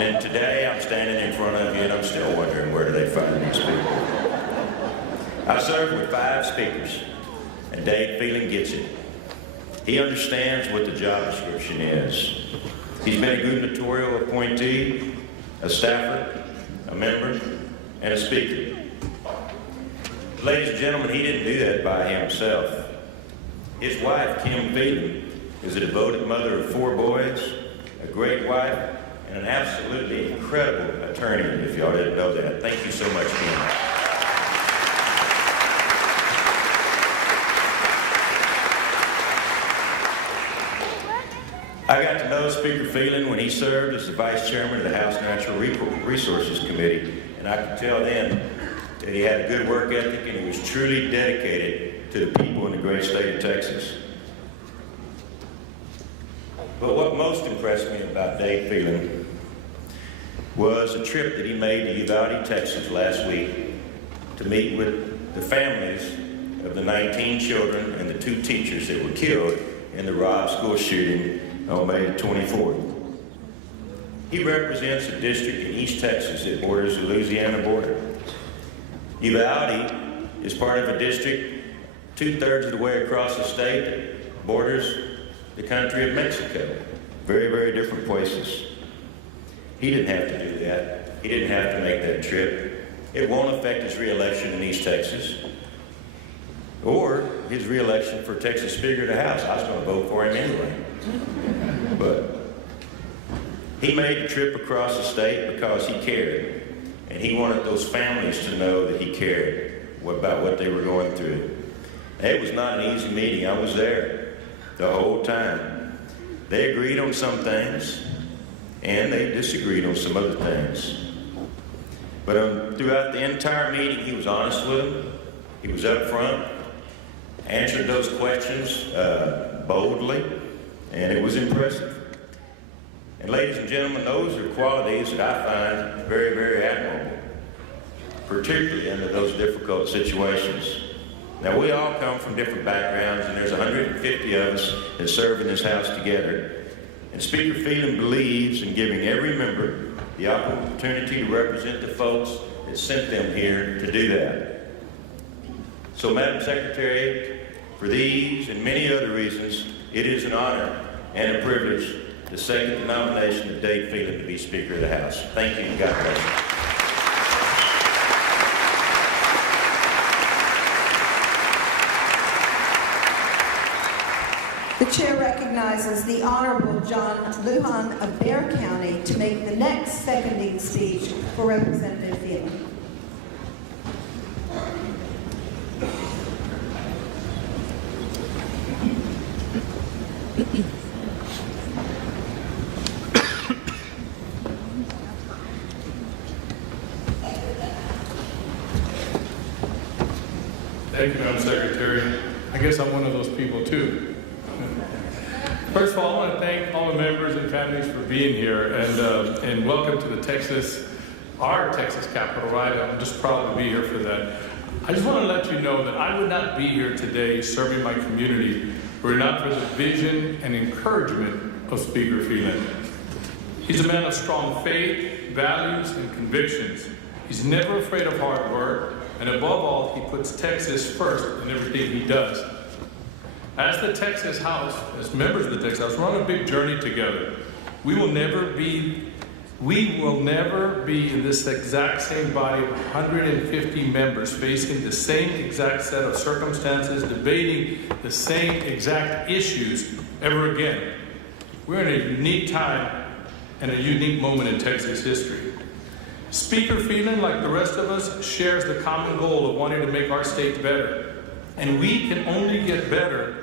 then today I'm standing in front of you, and I'm still wondering where do they find these people. I've served with 5 speakers, and Dave Phelan gets it. He understands what the job description is. He's been a gubernatorial appointee, a staffer, a member, and a speaker. Ladies and gentlemen, he didn't do that by himself. His wife, Kim Phelan, is a devoted mother of 4 boys, a great wife, and an absolutely incredible attorney, if y'all didn't know that. Thank you so much, Kim. I got to know Speaker Phelan when he served as the Vice Chairman of the House Natural Resources Committee, and I could tell then that he had a good work ethic and he was truly dedicated to the people in the great state of Texas. But what most impressed me about Dave Phelan was a trip that he made to Uvalde, Texas last week to meet with the families of the 19 children and the 2 teachers that were killed in the Robb school shooting on May 24th. He represents a district in East Texas that borders the Louisiana border. Uvalde is part of a district 2/3 of the way across the state that borders the country of Mexico. Very, very different places. He didn't have to do that. He didn't have to make that trip. It won't affect his re-election in East Texas or his re-election for Texas Speaker of the House. I was going to vote for him anyway. But he made the trip across the state because he cared. And he wanted those families to know that he cared about what they were going through. It was not an easy meeting. I was there the whole time. They agreed on some things, and they disagreed on some other things. But throughout the entire meeting, he was honest with them. He was up front, answered those questions boldly, and it was impressive. And ladies and gentlemen, those are qualities that I find very, very admirable, particularly under those difficult situations. Now, we all come from different backgrounds, and there's 150 of us that serve in this House together. And Speaker Phelan believes in giving every member the opportunity to represent the folks that sent them here to do that. So, Madam Secretary, for these and many other reasons, it is an honor and a privilege to second the nomination of Dave Phelan to be Speaker of the House. Thank you, and God bless you. The chair recognizes the Honorable John Lujan of Bexar County to make the next seconding speech for Representative Phelan. Thank you, Madam Secretary. I guess I'm one of those people too. First of all, I want to thank all the members and families for being here, and welcome to the our Texas Capitol, right? I'm just proud to be here for that. I just want to let you know that I would not be here today serving my community were it not for the vision and encouragement of Speaker Phelan. He's a man of strong faith, values, and convictions. He's never afraid of hard work, and above all, he puts Texas first in everything he does. As the Texas House, as members of the Texas House, we're on a big journey together. We will never be in this exact same body of 150 members facing the same exact set of circumstances, debating the same exact issues ever again. We're in a unique time and a unique moment in Texas history. Speaker Phelan, like the rest of us, shares the common goal of wanting to make our state better. And we can only get better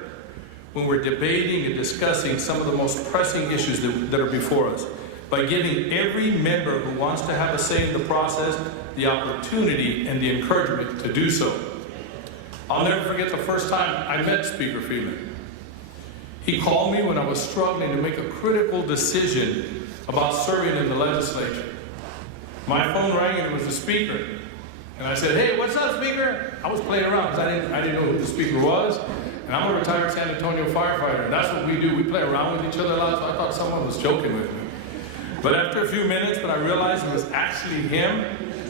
when we're debating and discussing some of the most pressing issues that are before us, by giving every member who wants to have a say in the process the opportunity and the encouragement to do so. I'll never forget the first time I met Speaker Phelan. He called me when I was struggling to make a critical decision about serving in the legislature. My phone rang and it was the Speaker. And I said, "Hey, what's up, Speaker?" I was playing around because I didn't know who the Speaker was. And I'm a retired San Antonio firefighter, and that's what we do. We play around with each other a lot, so I thought someone was joking with me. But after a few minutes, when I realized it was actually him,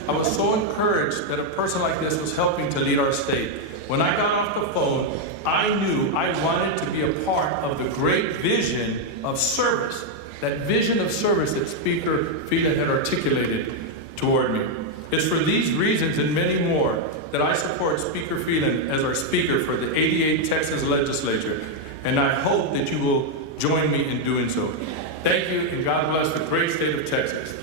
I was so encouraged that a person like this was helping to lead our state. When I got off the phone, I knew I wanted to be a part of the great vision of service, that vision of service that Speaker Phelan had articulated toward me. It's for these reasons and many more that I support Speaker Phelan as our Speaker for the 88th Texas Legislature, and I hope that you will join me in doing so. Thank you, and God bless the great state of Texas.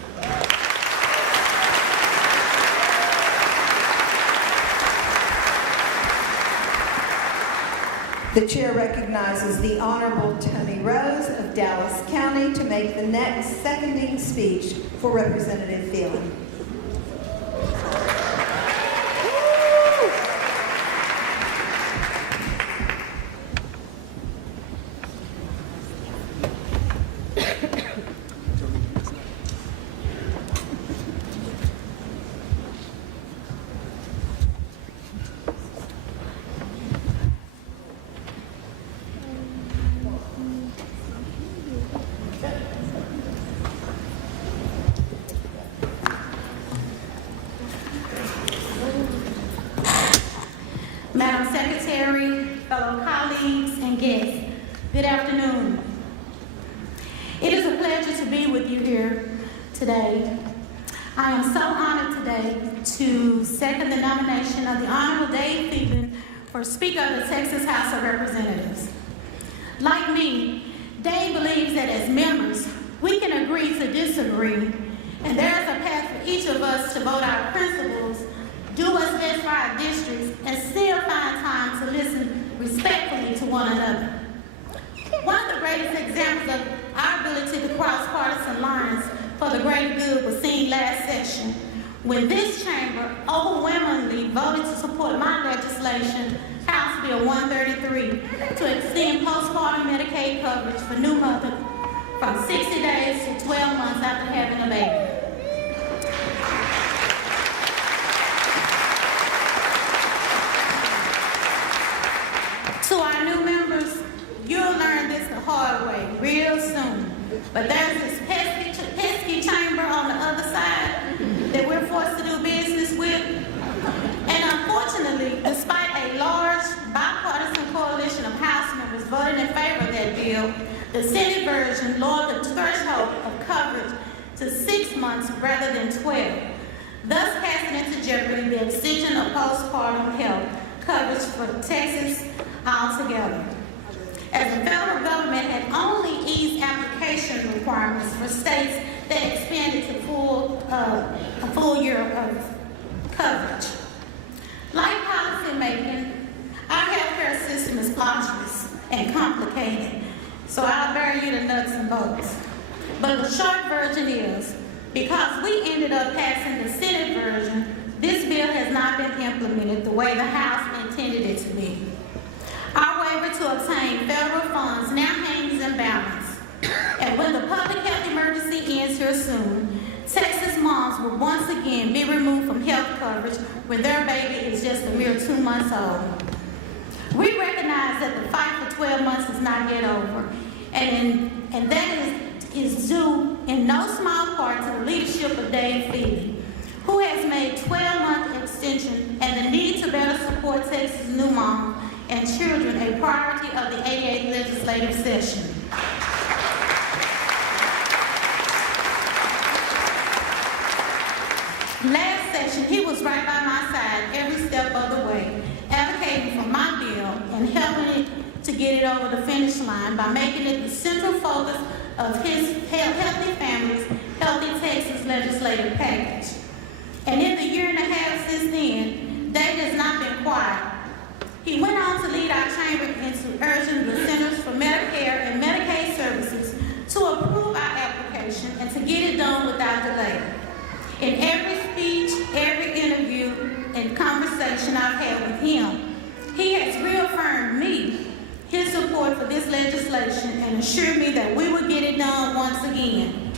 The chair recognizes the Honorable Tony Rose of Dallas County to make the next seconding speech for Representative Phelan. Madam Secretary, fellow colleagues, and guests, good afternoon. It is a pleasure to be with you here today. I am so honored today to second the nomination of the Honorable Dave Phelan for Speaker of the Texas House of Representatives. Like me, Dave believes that as members, we can agree to disagree, and there is a path for each of us to vote our principles, do what's best for our districts, and still find time to listen respectfully to one another. One of the greatest examples of our ability to cross partisan lines for the greater good was seen last session when this chamber overwhelmingly voted to support my legislation, House Bill 133, to extend postpartum Medicaid coverage for new mothers from 60 days to 12 months after having a baby. To our new members, you'll learn this the hard way real soon. But there's this pesky chamber on the other side that we're forced to do business with. And unfortunately, despite a large bipartisan coalition of House members voting in favor of that bill, the Senate version lowered the threshold of coverage to 6 months rather than 12, thus casting into jeopardy the extension of postpartum health coverage for Texas altogether. as the federal government had only eased application requirements for states that expanded to a full year of coverage. Like policy making, our healthcare system is arduous and complicated, so I'll bury you the nuts and bolts. But the short version is, because we ended up passing the Senate version, this bill has not been implemented the way the House intended it to be. Our waiver to obtain federal funds now hangs in balance. And when the public health emergency ends here soon, Texas moms will once again be removed from health coverage when their baby is just a mere 2 months old. We recognize that the fight for 12 months is not yet over, and that is due in no small part to the leadership of Dave Feely, who has made 12-month extension and the need to better support Texas new moms and children a priority of the 88th legislative session. Last session, he was right by my side every step of the way, advocating for my bill and helping it to get it over the finish line by making it the central focus of his Healthy Families, Healthy Texas legislative package. And in the year and a half since then, Dave has not been quiet. He went on to lead our chamber into urging the Centers for Medicare and Medicaid Services to approve our application and to get it done without delay. In every speech, every interview, and conversation I've had with him, he has reaffirmed me his support for this legislation and assured me that we would get it done once again.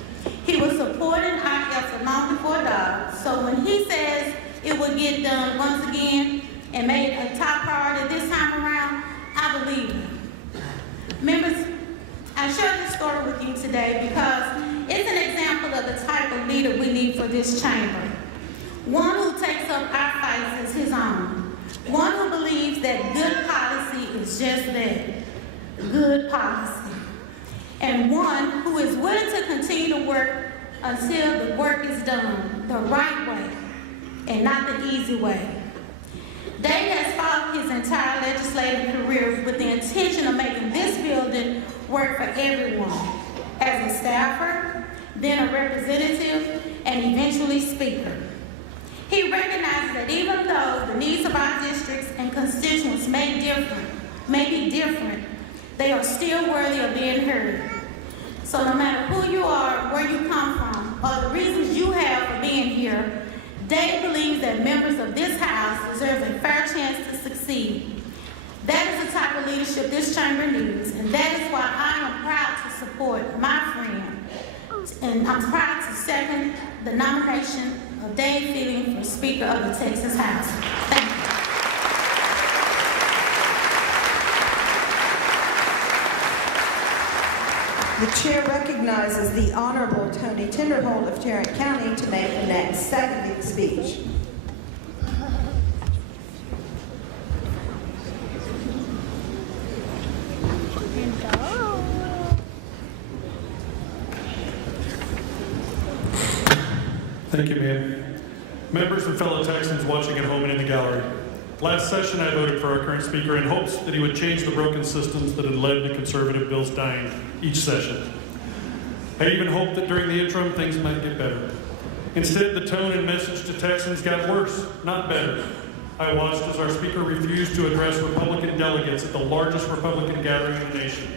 He was supporting our effort long before dark, so when he says it will get done once again and made a top priority this time around, I believe him. Members, I share this story with you today because it's an example of the type of leader we need for this chamber. One who takes up our fights as his own. One who believes that good policy is just that, good policy. And one who is willing to continue to work until the work is done the right way and not the easy way. Dave has fought his entire legislative career with the intention of making this building work for everyone, as a staffer, then a representative, and eventually speaker. He recognizes that even though the needs of our districts and constituents may be different, they are still worthy of being heard. So no matter who you are, where you come from, or the reasons you have for being here, Dave believes that members of this House deserve a fair chance to succeed. That is the type of leadership this chamber needs, and that is why I am proud to support my friend, and I'm proud to second the nomination of Dave Feely for Speaker of the Texas House. Thank you. The chair recognizes the Honorable Tony Tinderholt of Tarrant County to make the next seconded speech. Thank you, ma'am. Members and fellow Texans watching at home and in the gallery. Last session, I voted for our current speaker in hopes that he would change the broken systems that had led to conservative bills dying each session. I even hoped that during the interim, things might get better. Instead, the tone and message to Texans got worse, not better. I watched as our speaker refused to address Republican delegates at the largest Republican gathering in the nation,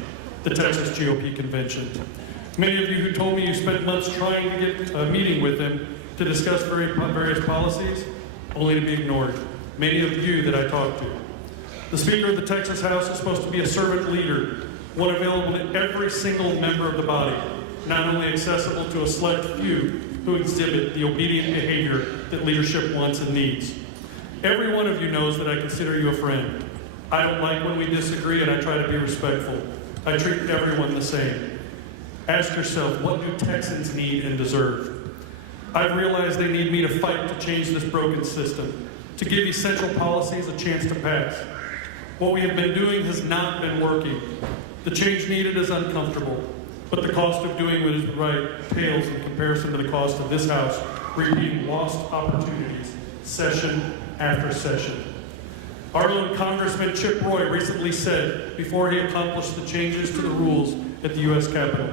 the Texas GOP convention. Many of you who told me you spent months trying to get a meeting with him to discuss various policies, only to be ignored. Many of you that I talked to. The Speaker of the Texas House is supposed to be a servant leader, one available to every single member of the body, not only accessible to a select few who exhibit the obedient behavior that leadership wants and needs. Every one of you knows that I consider you a friend. I don't like when we disagree, and I try to be respectful. I treat everyone the same. Ask yourself, what do Texans need and deserve? I've realized they need me to fight to change this broken system, to give essential policies a chance to pass. What we have been doing has not been working. The change needed is uncomfortable, but the cost of doing what is right pales in comparison to the cost of this House repeating lost opportunities, session after session. Our own Congressman Chip Roy recently said, before he accomplished the changes to the rules at the U.S. Capitol,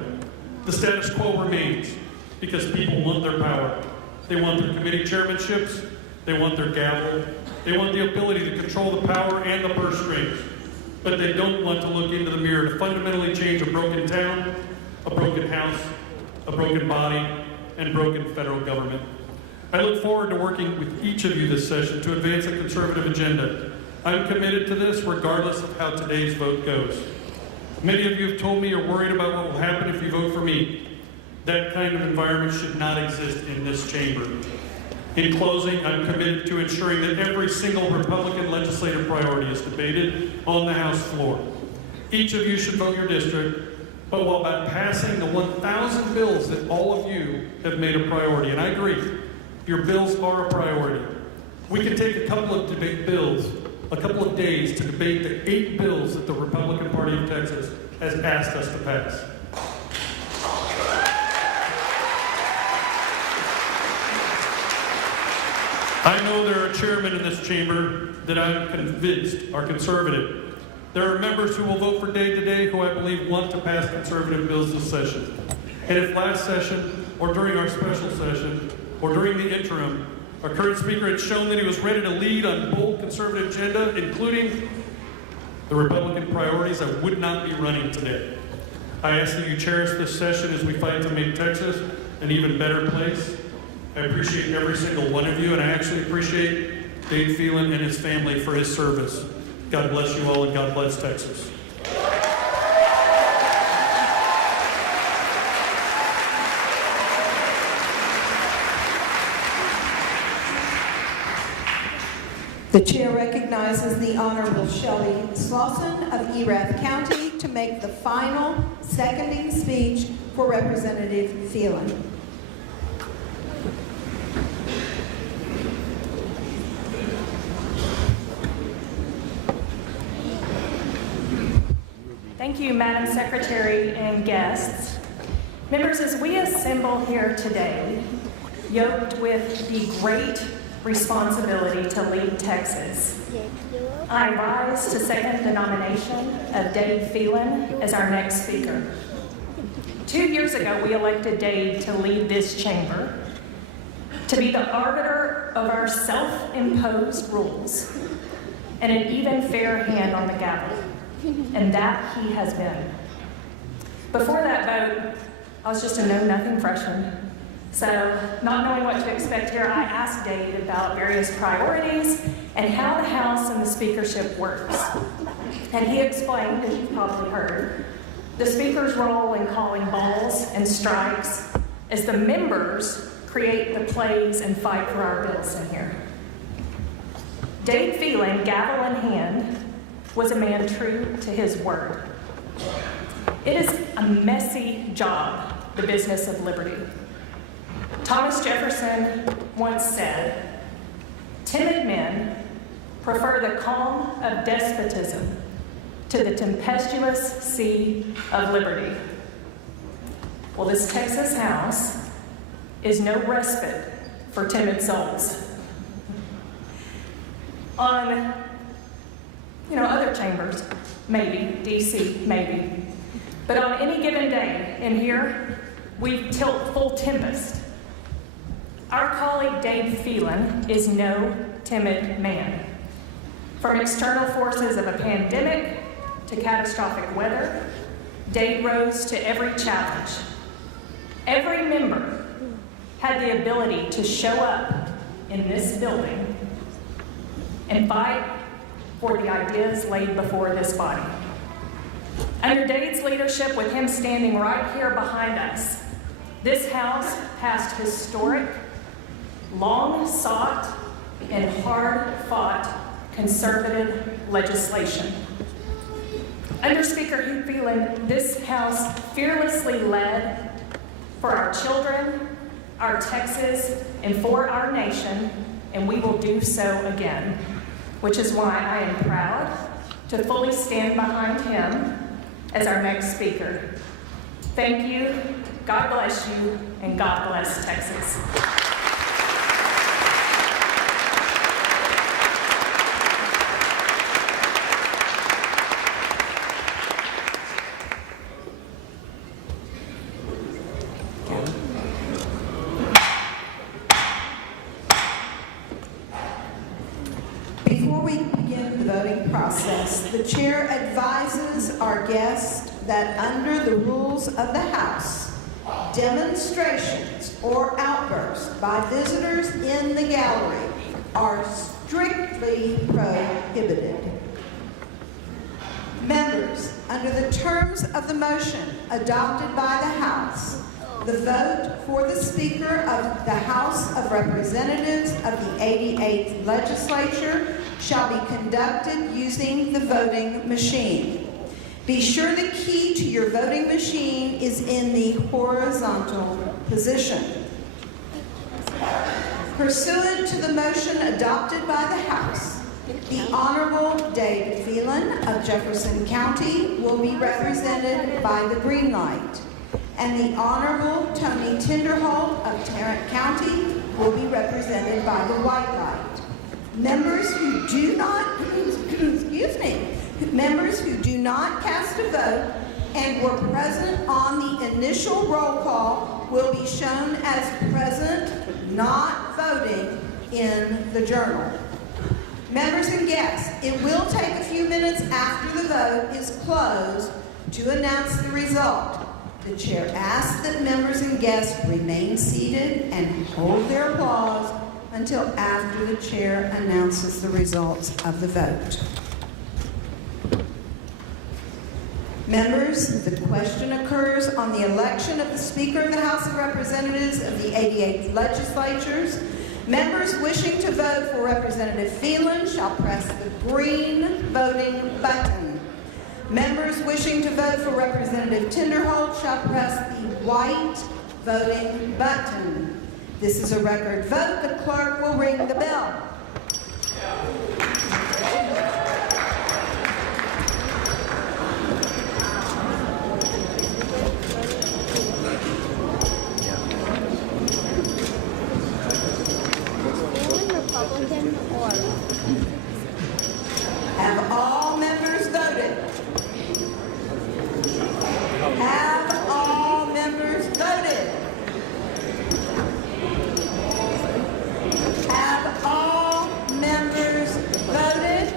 the status quo remains because people want their power. They want their committee chairmanships, they want their gavel, they want the ability to control the power and the purse strings, but they don't want to look into the mirror to fundamentally change a broken town, a broken house, a broken body, and broken federal government. I look forward to working with each of you this session to advance a conservative agenda. I'm committed to this regardless of how today's vote goes. Many of you have told me you're worried about what will happen if you vote for me. That kind of environment should not exist in this chamber. In closing, I'm committed to ensuring that every single Republican legislative priority is debated on the House floor. Each of you should vote your district, but while by passing the 1,000 bills that all of you have made a priority, and I agree, your bills are a priority. We can take a couple of days to debate the 8 bills that the Republican Party of Texas has asked us to pass. I know there are chairmen in this chamber that I'm convinced are conservative. There are members who will vote for day to day who I believe want to pass conservative bills this session. And if last session, or during our special session, or during the interim, our current speaker had shown that he was ready to lead on bold conservative agenda, including the Republican priorities, I would not be running today. I ask that you cherish this session as we fight to make Texas an even better place. I appreciate every single one of you, and I actually appreciate Dave Phelan and his family for his service. God bless you all, and God bless Texas. The chair recognizes the Honorable Shelley Slauson of Erath County to make the final seconding speech for Representative Phelan. Thank you, Madam Secretary and guests. Members, as we assemble here today, yoked with the great responsibility to lead Texas, I rise to second the nomination of Dave Phelan as our next speaker. 2 years ago, we elected Dave to lead this chamber, to be the arbiter of our self-imposed rules, and an even fair hand on the gavel. And that he has been. Before that vote, I was just a know-nothing freshman. So, not knowing what to expect here, I asked Dave about various priorities and how the House and the speakership works. And he explained, as you've probably heard, the speaker's role in calling balls and strikes as the members create the plays and fight for our bills in here. Dave Phelan, gavel in hand, was a man true to his word. It is a messy job, the business of liberty. Thomas Jefferson once said, "Timid men prefer the calm of despotism to the tempestuous sea of liberty." Well, this Texas House is no respite for timid souls. On other chambers, maybe, DC, maybe. But on any given day in here, we tilt full tempest. Our colleague Dave Phelan is no timid man. From external forces of a pandemic to catastrophic weather, Dave rose to every challenge. Every member had the ability to show up in this building and fight for the ideas laid before this body. Under Dave's leadership, with him standing right here behind us, this House passed historic, long-sought, and hard-fought conservative legislation. Under Speaker Hugh Phelan, this House fearlessly led for our children, our Texas, and for our nation, and we will do so again. Which is why I am proud to fully stand behind him as our next speaker. Thank you, God bless you, and God bless Texas. that under the rules of the House, demonstrations or outbursts by visitors in the gallery are strictly prohibited. Members, under the terms of the motion adopted by the House, the vote for the Speaker of the House of Representatives of the 88th Legislature shall be conducted using the voting machine. Be sure the key to your voting machine is in the horizontal position. Pursuant to the motion adopted by the House, the Honorable Dave Phelan of Jefferson County will be represented by the green light, and the Honorable Tony Tinderholt of Tarrant County will be represented by the white light. Members who do not, members who do not cast a vote and were present on the initial roll call will be shown as present, not voting, in the journal. Members and guests, it will take a few minutes after the vote is closed to announce the result. The chair asks that members and guests remain seated and hold their applause until after the chair announces the results of the vote. Members, the question occurs on the election of the Speaker of the House of Representatives of the 88th Legislatures. Members wishing to vote for Representative Phelan shall press the green voting button. Members wishing to vote for Representative Tinderholt shall press the white voting button. This is a record vote. The clerk will ring the bell. Have all members voted? Have all members voted? Have all members voted?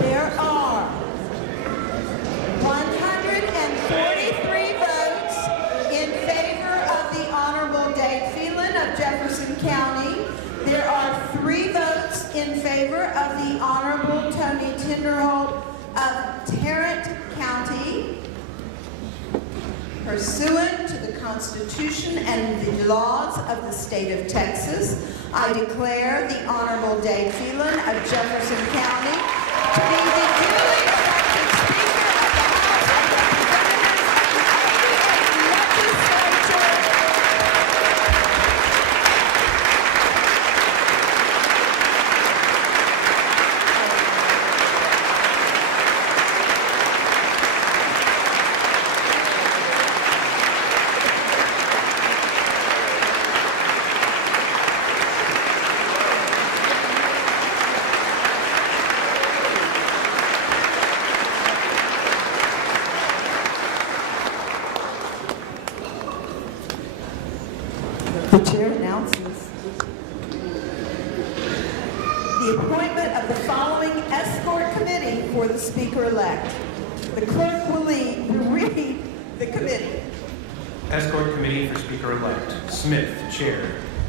There are 143 votes in favor of the Honorable Dave Phelan of Jefferson County. There are 3 votes in favor of the Honorable Tony Tinderholt of Tarrant County. Pursuant to the Constitution and the laws of the state of Texas, I declare the Honorable Dave Phelan of Jefferson County to be the duly elected Speaker of the House of Representatives of the 88th Legislature. The chair announces the appointment of the following escort committee for the Speaker-elect. The clerk will read the committee. Escort Committee for Speaker-elect. Smith, Chair.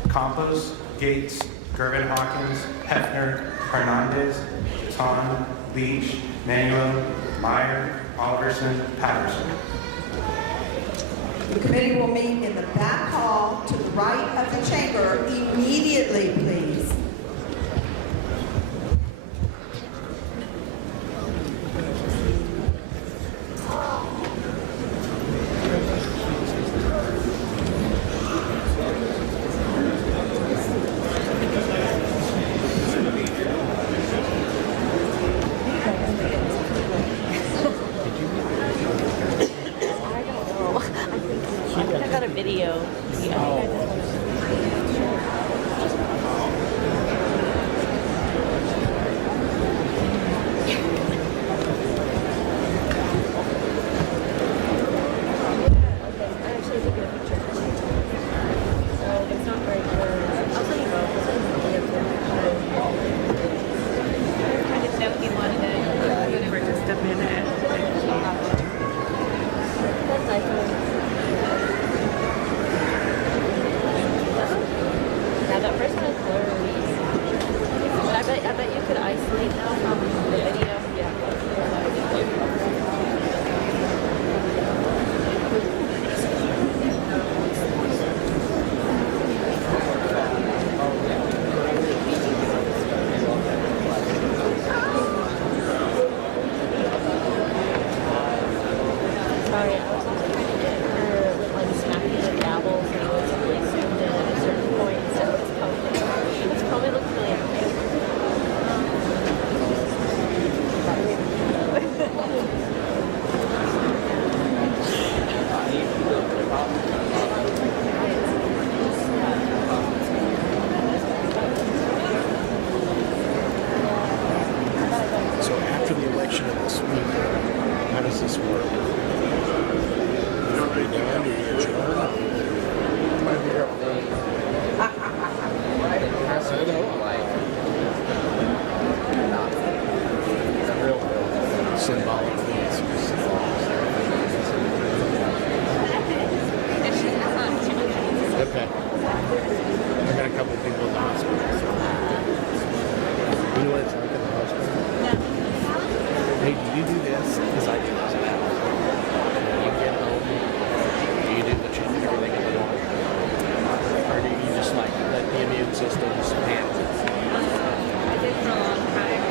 Campos, Gates, Gervin Hawkins, Hefner, Hernandez, Ton, Leach, Manuel, Meyer, Alderson, Patterson. The committee will meet in the back hall to the right of the chamber immediately, please. that first one is blurry. But I bet you could isolate now from the video. Yeah. Sorry, I was also trying to get her with like smacking the gavels and it was really zoomed in at a certain point, so it's probably looks really accurate. So after the election of the speaker, how does this work? Are you done? Are you adjourned? I know. Real symbolic things. Okay. I got a couple of people in the hospital. You know what it's like in the hospital? Hey, do you do this? Because I do this now. You get home, do you do the check and everything in the morning? Or do you just like let the immune system just handle it? I did for a long time.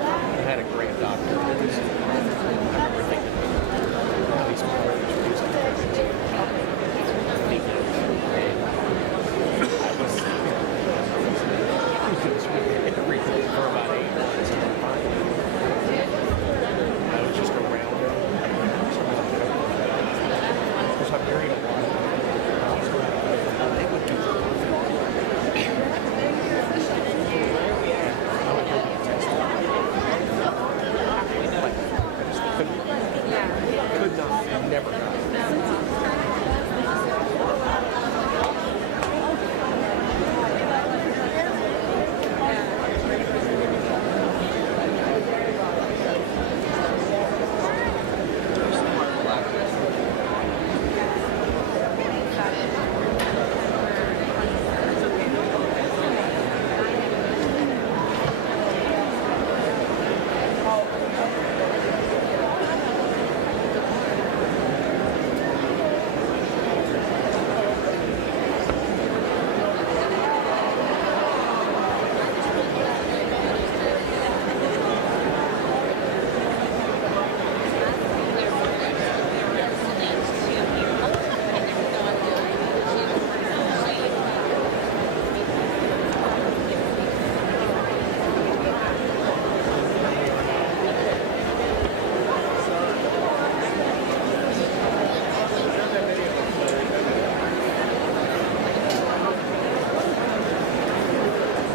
I had a great doctor. I remember thinking, oh, these people are introduced to everything. Everything for about 8 months. I was just around her. Because I buried a lot of them. They would do could not, never got.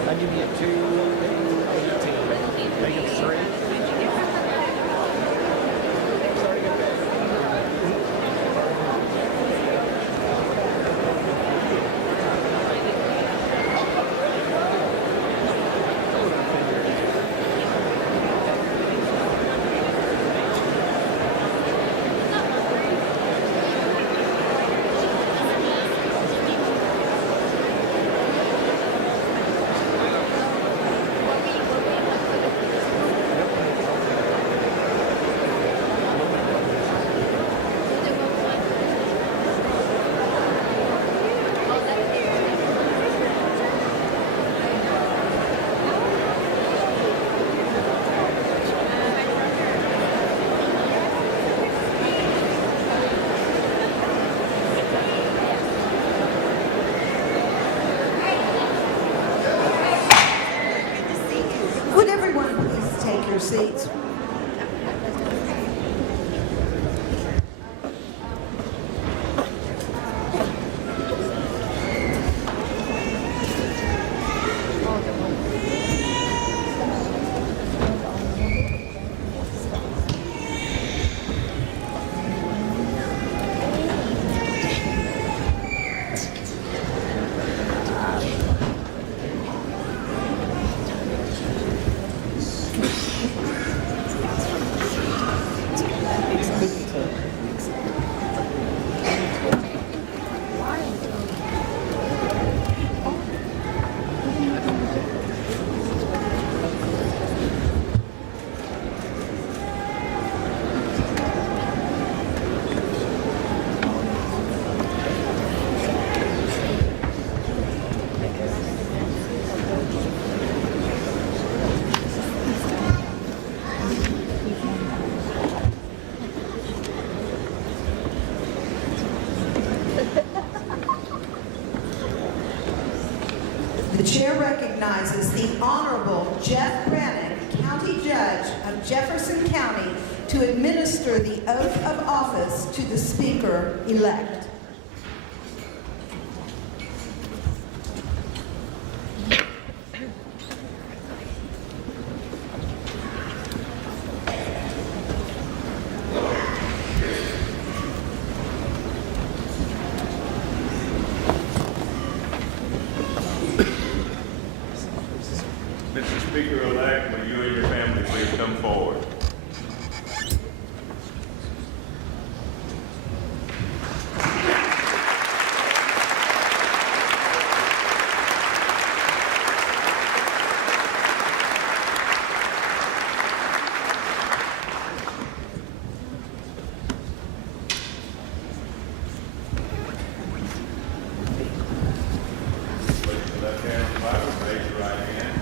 I give you 218. Make it 3. The chair recognizes the Honorable Jeff Brennan, County Judge of Jefferson County, to administer the oath of office to the Speaker-elect. Mr. Speaker-elect, will you and your family please come forward? Place your left hand on the Bible, raise your right hand.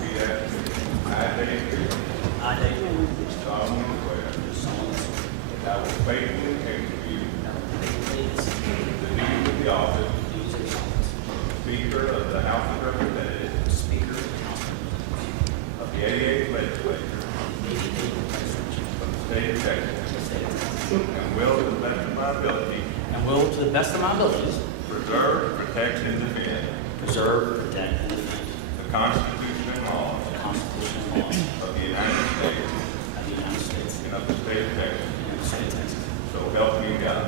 Repeat after me. I, Dave Freeman, I, Dave Freeman, solemnly swear that I will faithfully execute the duties of the office of Speaker of the House of Representatives of the 88th Legislature of the State of Texas, and will to the best of my ability preserve, protect, and defend the Constitution and laws of the United States and of the State of Texas. So help me God.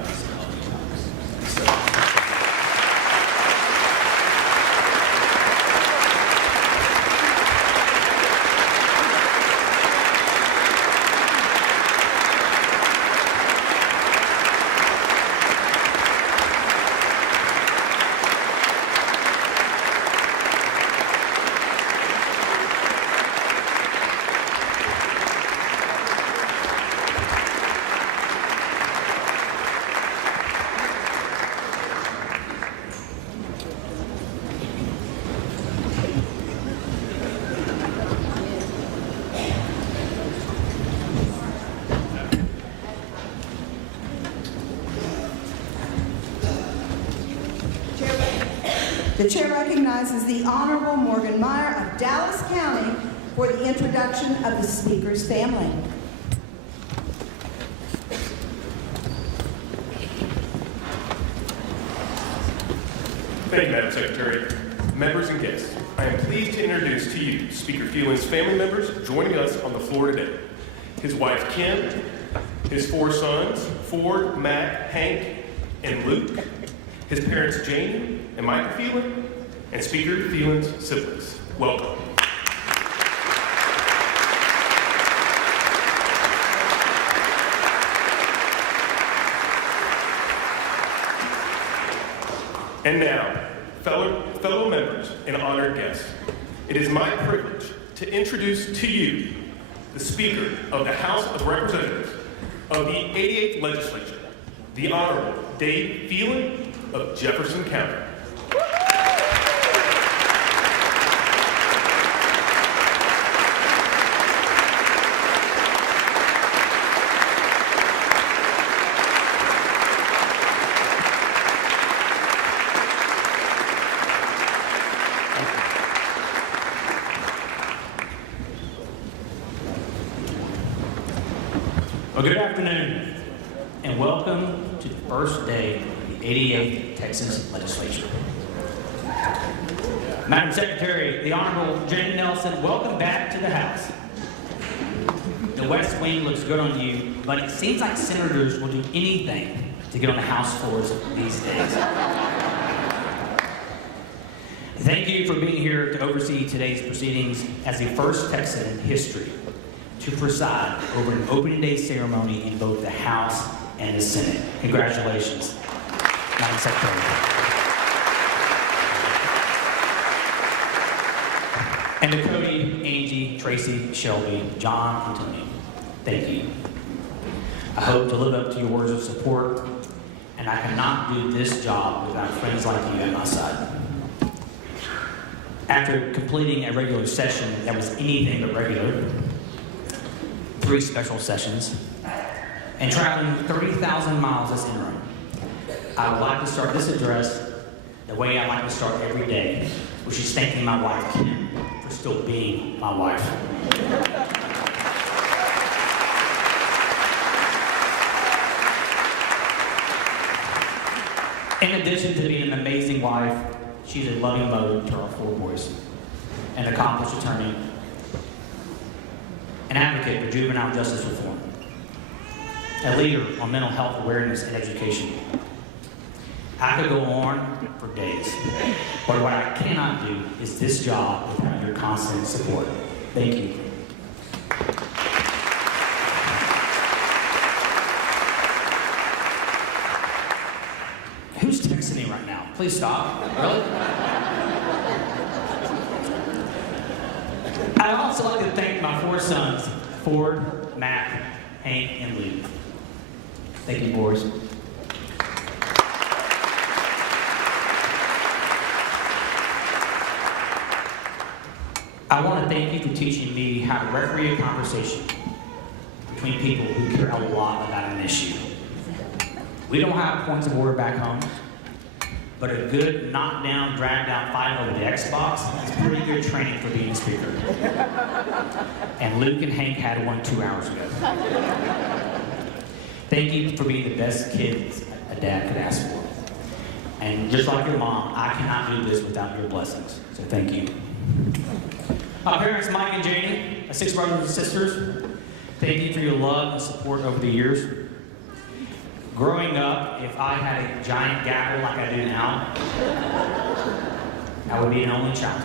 The chair recognizes the Honorable Morgan Meyer of Dallas County for the introduction of the Speaker's family. Thank you, Madam Secretary. Members and guests, I am pleased to introduce to you Speaker Phelan's family members joining us on the floor today. His wife, Kim, his 4 sons, Ford, Matt, Hank, and Luke, his parents, Jane and Michael Phelan, and Speaker Phelan's siblings. Welcome. And now, fellow members and honored guests, it is my privilege to introduce to you the Speaker of the House of Representatives of the 88th Legislature, the Honorable Dave Phelan of Jefferson County. Well, good afternoon, and welcome to the first day of the 88th Texas Legislature. Madam Secretary, the Honorable Jane Nelson, welcome back to the House. The West Wing looks good on you, but it seems like senators will do anything to get on the House floors these days. Thank you for being here to oversee today's proceedings as the first Texan in history to preside over an opening day ceremony in both the House and the Senate. Congratulations, Madam Secretary. And to Cody, Angie, Tracy, Shelby, John, and Tony, thank you. I hope to live up to your words of support, and I cannot do this job without friends like you at my side. After completing a regular session that was anything but regular, 3 special sessions, and traveling 30,000 miles this interim, I would like to start this address the way I like to start every day, which is thanking my wife, Kim, for still being my wife. In addition to being an amazing wife, she's a loving mother to our 4 boys, an accomplished attorney, an advocate for juvenile justice reform, a leader on mental health awareness and education. I could go on for days, but what I cannot do is this job without your constant support. Thank you. Who's texting me right now? Please stop. Really? I'd also like to thank my 4 sons, Ford, Mac, Hank, and Luke. Thank you, boys. I want to thank you for teaching me how to referee a conversation between people who care a lot about an issue. We don't have points of order back home, but a good knockdown, dragged-out fight over the Xbox is pretty good training for being a speaker. And Luke and Hank had one 2 hours ago. Thank you for being the best kids a dad could ask for. And just like your mom, I cannot do this without your blessings. So thank you. My parents, Mike and Janie, my 6 brothers and sisters, thank you for your love and support over the years. Growing up, if I had a giant gavel like I do now, I would be an only child.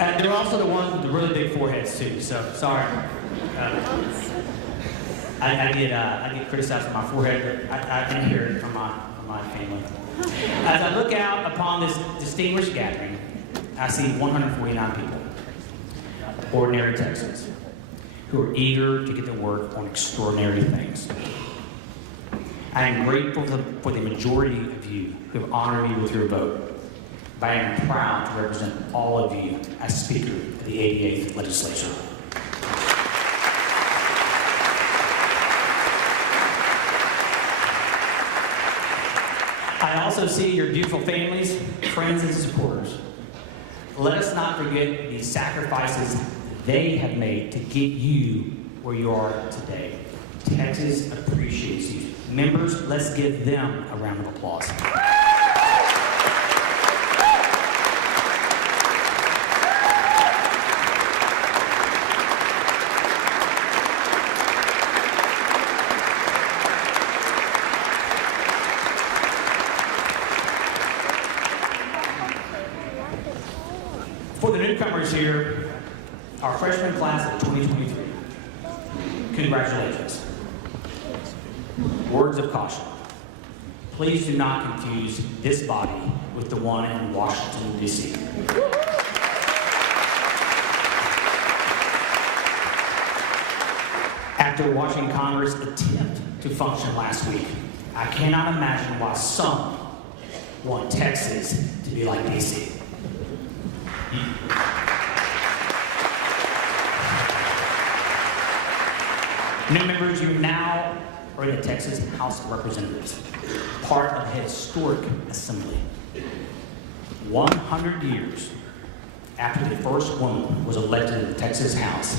And they're also the ones with the really big foreheads too, so sorry. I get criticized for my forehead, but I inherit it from my family. As I look out upon this distinguished gathering, I see 149 people, ordinary Texans, who are eager to get to work on extraordinary things. I am grateful for the majority of you who have honored me with your vote, but I am proud to represent all of you as Speaker of the 88th Legislature. I also see your beautiful families, friends, and supporters. Let us not forget the sacrifices they have made to get you where you are today. Texas appreciates you. Members, let's give them a round of applause. For the newcomers here, our freshman class of 2023, congratulations. Words of caution. Please do not confuse this body with the one in Washington, D.C. After watching Congress attempt to function last week, I cannot imagine why some want Texas to be like D.C. New members, you now are in the Texas House of Representatives, part of the historic assembly. 100 years after the first woman was elected to the Texas House,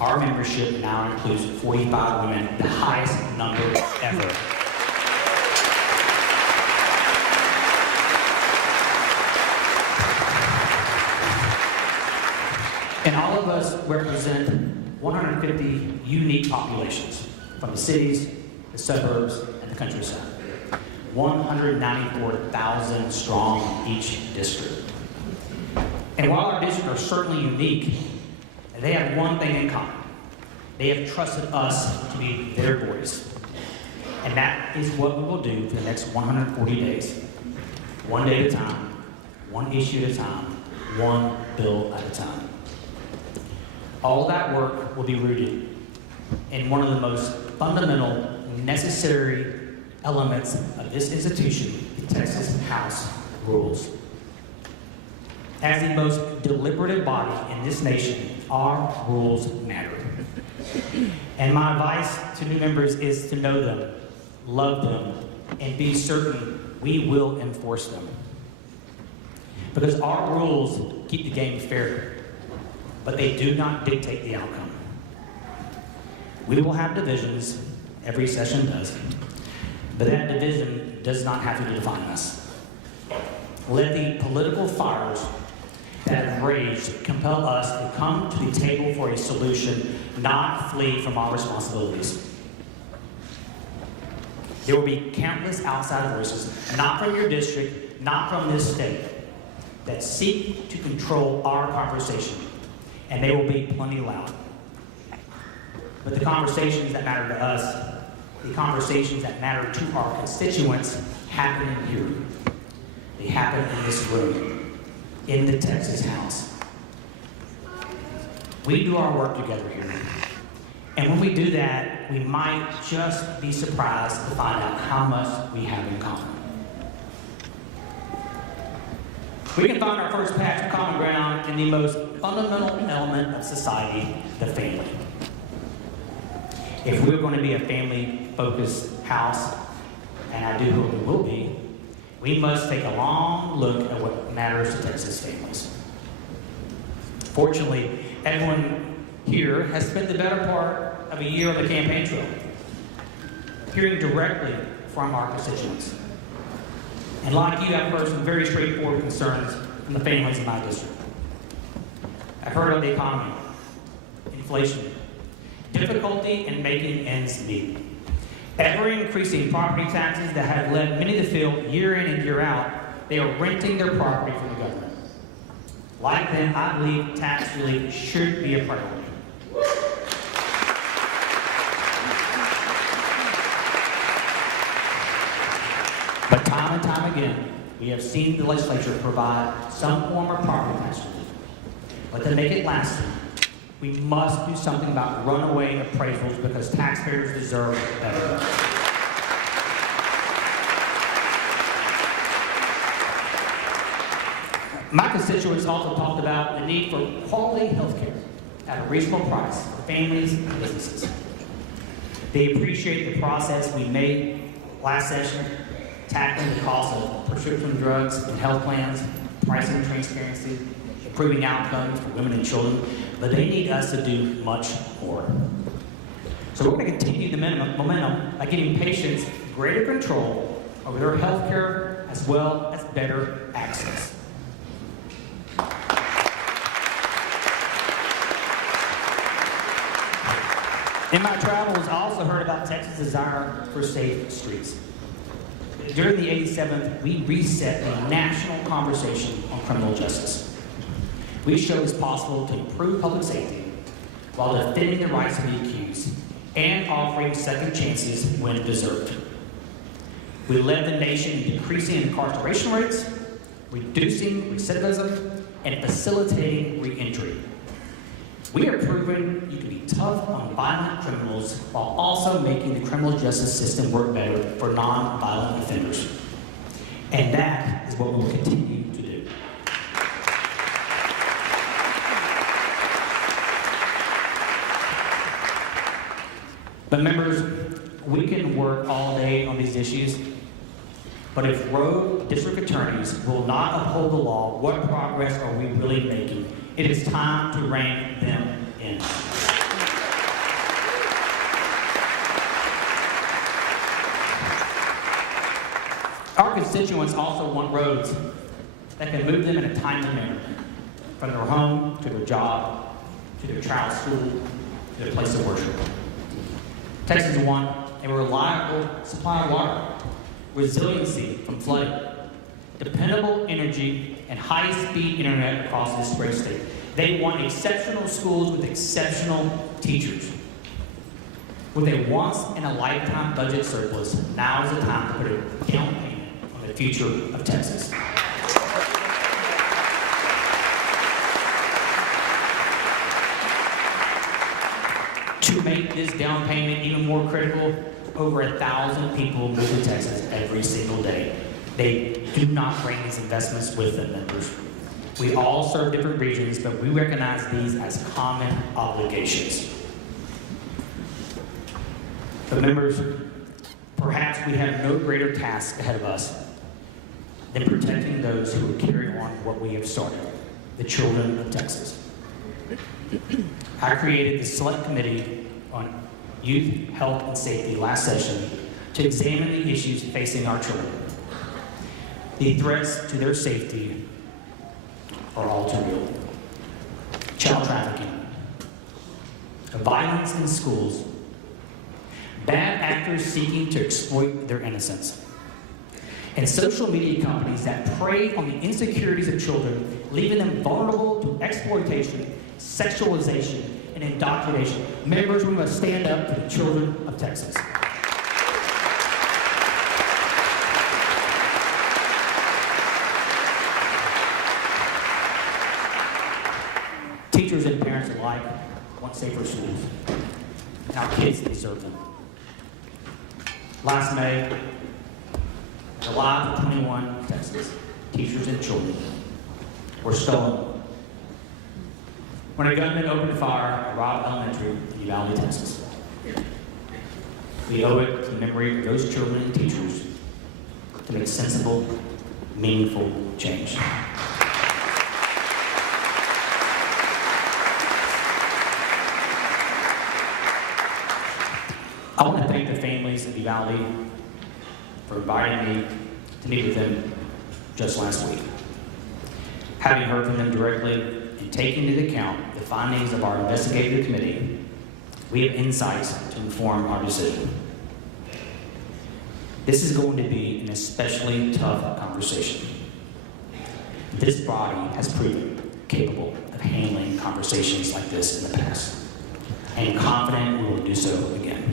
our membership now includes 45 women, the highest number ever. And all of us represent 150 unique populations from the cities, the suburbs, and the countryside. 194,000 strong in each district. And while our districts are certainly unique, they have one thing in common. They have trusted us to be their voice. And that is what we will do for the next 140 days. One day at a time, one issue at a time, one bill at a time. All that work will be rooted in one of the most fundamental, necessary elements of this institution, the Texas House rules. As the most deliberative body in this nation, our rules matter. And my advice to new members is to know them, love them, and be certain we will enforce them. Because our rules keep the game fair, but they do not dictate the outcome. We will have divisions, every session does, but that division does not have to define us. Let the political fires that have raged compel us to come to the table for a solution, not flee from our responsibilities. There will be countless outside voices, not from your district, not from this state, that seek to control our conversation, and they will be plenty loud. But the conversations that matter to us, the conversations that matter to our constituents, happen in here. They happen in this room, in the Texas House. We do our work together here. And when we do that, we might just be surprised to find out how much we have in common. We can find our first patch of common ground in the most fundamental element of society, the family. If we're going to be a family-focused house, and I do hope it will be, we must take a long look at what matters to Texas families. Fortunately, everyone here has spent the better part of a year on the campaign trail, hearing directly from our constituents. And like you, I've heard some very straightforward concerns from the families in my district. I've heard of the economy, inflation, difficulty in making ends meet, ever-increasing property taxes that have led many to feel year in and year out they are renting their property from the government. Like them, I believe tax relief should be a priority. But time and time again, we have seen the legislature provide some form of property tax relief. But to make it lasting, we must do something about runaway appraisals because taxpayers deserve better. My constituents also talked about the need for quality health care at a reasonable price for families and businesses. They appreciate the process we made last session, tackling the cost of prescription drugs and health plans, pricing transparency, improving outcomes for women and children, but they need us to do much more. So we're going to continue the momentum by giving patients greater control over their health care as well as better access. In my travels, I also heard about Texas' desire for safe streets. During the 87th, we reset a national conversation on criminal justice. We showed it's possible to improve public safety while defending the rights of the accused and offering second chances when deserved. We led the nation in decreasing incarceration rates, reducing recidivism, and facilitating re-entry. We are proving you can be tough on violent criminals while also making the criminal justice system work better for non-violent offenders. And that is what we will continue to do. But members, we can work all day on these issues, but if rogue district attorneys will not uphold the law, what progress are we really making? It is time to rein them in. Our constituents also want roads that can move them in a timely manner, from their home to their job, to their child's school, to their place of worship. Texans want a reliable supply of water, resiliency from flooding, dependable energy, and high-speed internet across this great state. They want exceptional schools with exceptional teachers. With a once-in-a-lifetime budget surplus, now is the time to put a down payment on the future of Texas. To make this down payment even more critical, over 1,000 people move to Texas every single day. They do not bring these investments with them, members. We all serve different regions, but we recognize these as common obligations. But members, perhaps we have no greater task ahead of us than protecting those who will carry on what we have started, the children of Texas. I created the Select Committee on Youth, Health, and Safety last session to examine the issues facing our children. The threats to their safety are all too real. Child trafficking, violence in schools, bad actors seeking to exploit their innocence, and social media companies that prey on the insecurities of children, leaving them vulnerable to exploitation, sexualization, and indoctrination. Members, we must stand up for the children of Texas. Teachers and parents alike want safer schools, and our kids deserve them. Last May, the lives of 21 Texas teachers and children were stolen when a gunman opened fire at Robb Elementary in Uvalde, Texas. We owe it to the memory of those children and teachers to make sensible, meaningful change. I want to thank the families of Uvalde for inviting me to meet with them just last week. Having heard from them directly and taking into account the findings of our investigative committee, we have insights to inform our decision. This is going to be an especially tough conversation. This body has proven capable of handling conversations like this in the past. I am confident we will do so again.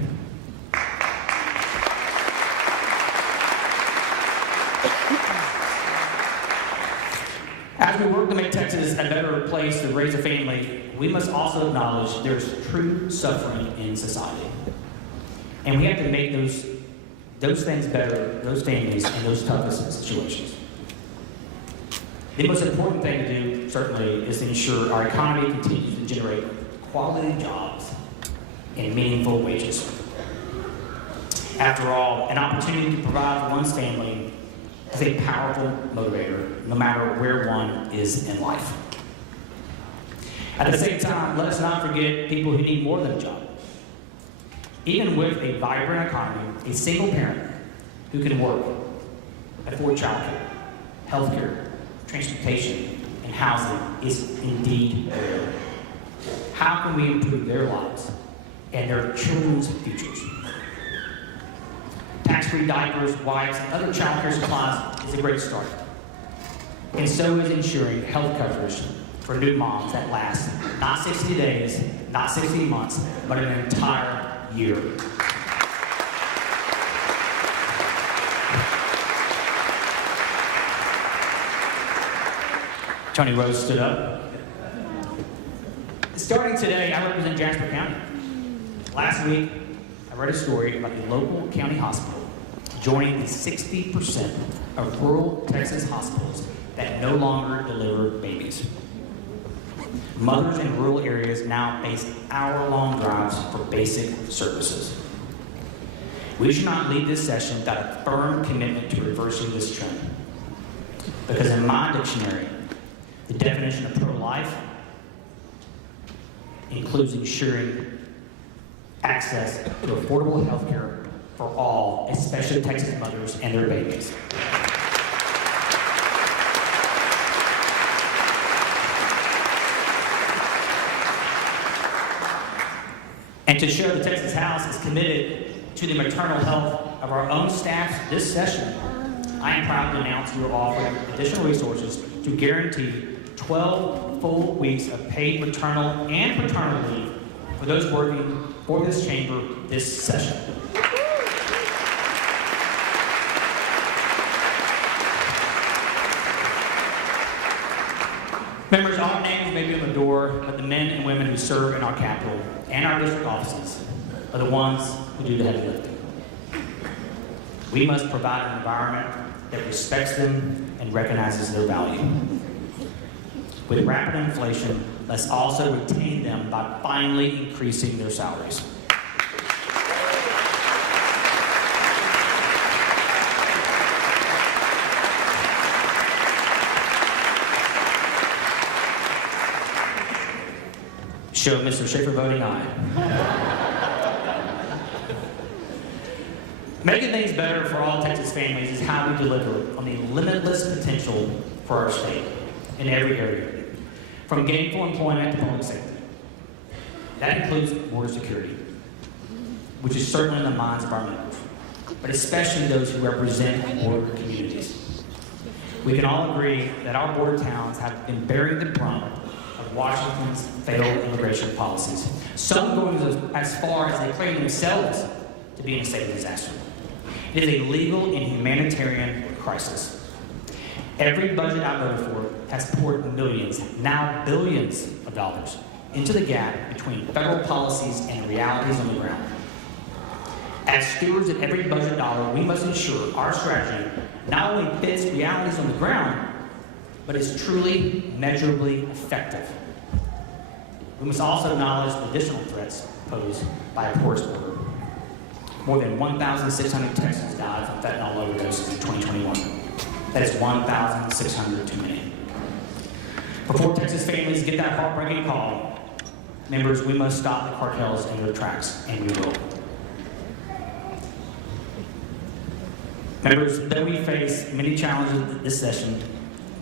As we work to make Texas a better place to raise a family, we must also acknowledge there's true suffering in society. And we have to make those things better, those families, in those toughest situations. The most important thing to do, certainly, is to ensure our economy continues to generate quality jobs and meaningful wages. After all, an opportunity to provide for one's family is a powerful motivator, no matter where one is in life. At the same time, let us not forget people who need more than a job. Even with a vibrant economy, a single parent who can work, afford childcare, healthcare, transportation, and housing is indeed rare. How can we improve their lives and their children's futures? Tax-free diapers, wipes, and other child care supplies is a great start. And so is ensuring health coverage for new moms that lasts not 60 days, not 60 months, but an entire year. Tony Rose stood up. Starting today, I represent Jasper County. Last week, I read a story about the local county hospital joining the 60% of rural Texas hospitals that no longer deliver babies. Mothers in rural areas now face hour-long drives for basic services. We should not leave this session without a firm commitment to reversing this trend. Because in my dictionary, the definition of pro-life includes ensuring access to affordable health care for all, especially Texas mothers and their babies. And to show the Texas House is committed to the maternal health of our own staff this session, I am proud to announce we are offering additional resources to guarantee 12 full weeks of paid maternal and paternal leave for those working for this chamber this session. Members, all names may be on the door, but the men and women who serve in our Capitol and our district offices are the ones who do the heavy lifting. We must provide an environment that respects them and recognizes their value. With rapid inflation, let's also retain them by finally increasing their salaries. Show Mr. Schaefer voting aye. Making things better for all Texas families is how we deliver on the limitless potential for our state in every area, from gainful employment to public safety. That includes border security, which is certainly in the minds of our members, but especially those who represent border communities. We can all agree that our border towns have been bearing the brunt of Washington's failed immigration policies, some going as far as they claim themselves to be in a state of disaster. It is a legal and humanitarian crisis. Every budget I voted for has poured millions, now billions of dollars into the gap between federal policies and realities on the ground. As stewards of every budget dollar, we must ensure our strategy not only fits realities on the ground, but is truly measurably effective. We must also acknowledge the additional threats posed by a porous border. More than 1,600 Texans died from fentanyl overdoses in 2021. That is 1,600 too many. Before Texas families get that heartbreaking call, members, we must stop the cartels in their tracks, and we will. Members, though we face many challenges this session,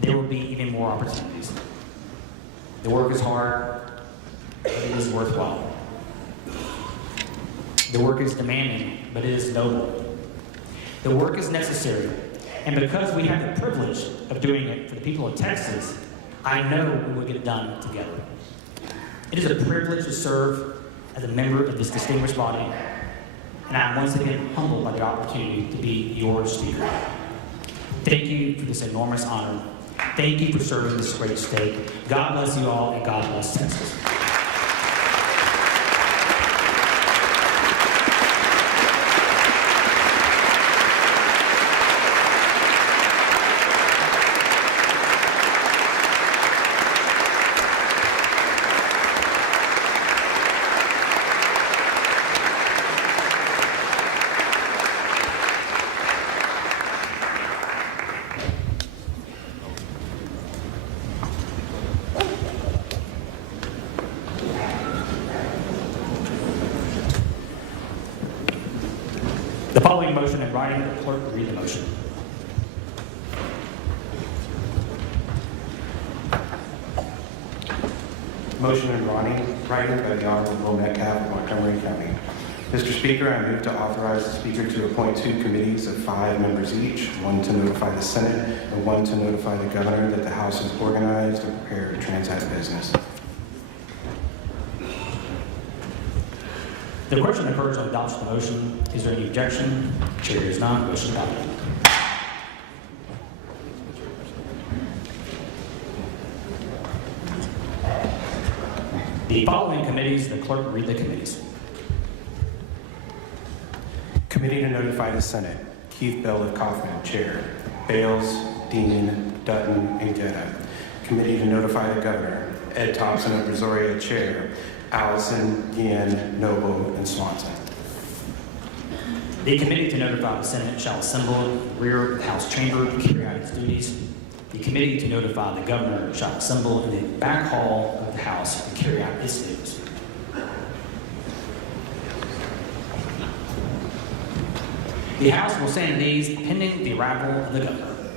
there will be even more opportunities. The work is hard, but it is worthwhile. The work is demanding, but it is noble. The work is necessary, and because we have the privilege of doing it for the people of Texas, I know we will get it done together. It is a privilege to serve as a member of this distinguished body, and I am once again humbled by the opportunity to be your speaker. Thank you for this enormous honor. Thank you for serving this great state. God bless you all, and God bless Texas. The following motion in writing, the clerk will read the motion. Motion in writing by the Honorable Metcalf of Montgomery County. Mr. Speaker, I move to authorize the Speaker to appoint 2 committees of 5 members each, one to notify the Senate and one to notify the Governor that the House is organized and prepared to transact business. The question occurs on adoption of the motion. Is there any objection? Chair is not. Motion adopted. The following committees, the clerk will read the committees. Committee to notify the Senate. Keith Bell of Kaufman, Chair. Bales, Dean, Dutton, and Guetta. Committee to notify the Governor. Ed Thompson of Brazoria, Chair. Allison, Yen, Noble, and Swanson. The committee to notify the Senate shall assemble in the rear of the House chamber to carry out its duties. The committee to notify the Governor shall assemble in the back hall of the House to carry out its duties. The House will stand at ease pending the arrival of the Governor.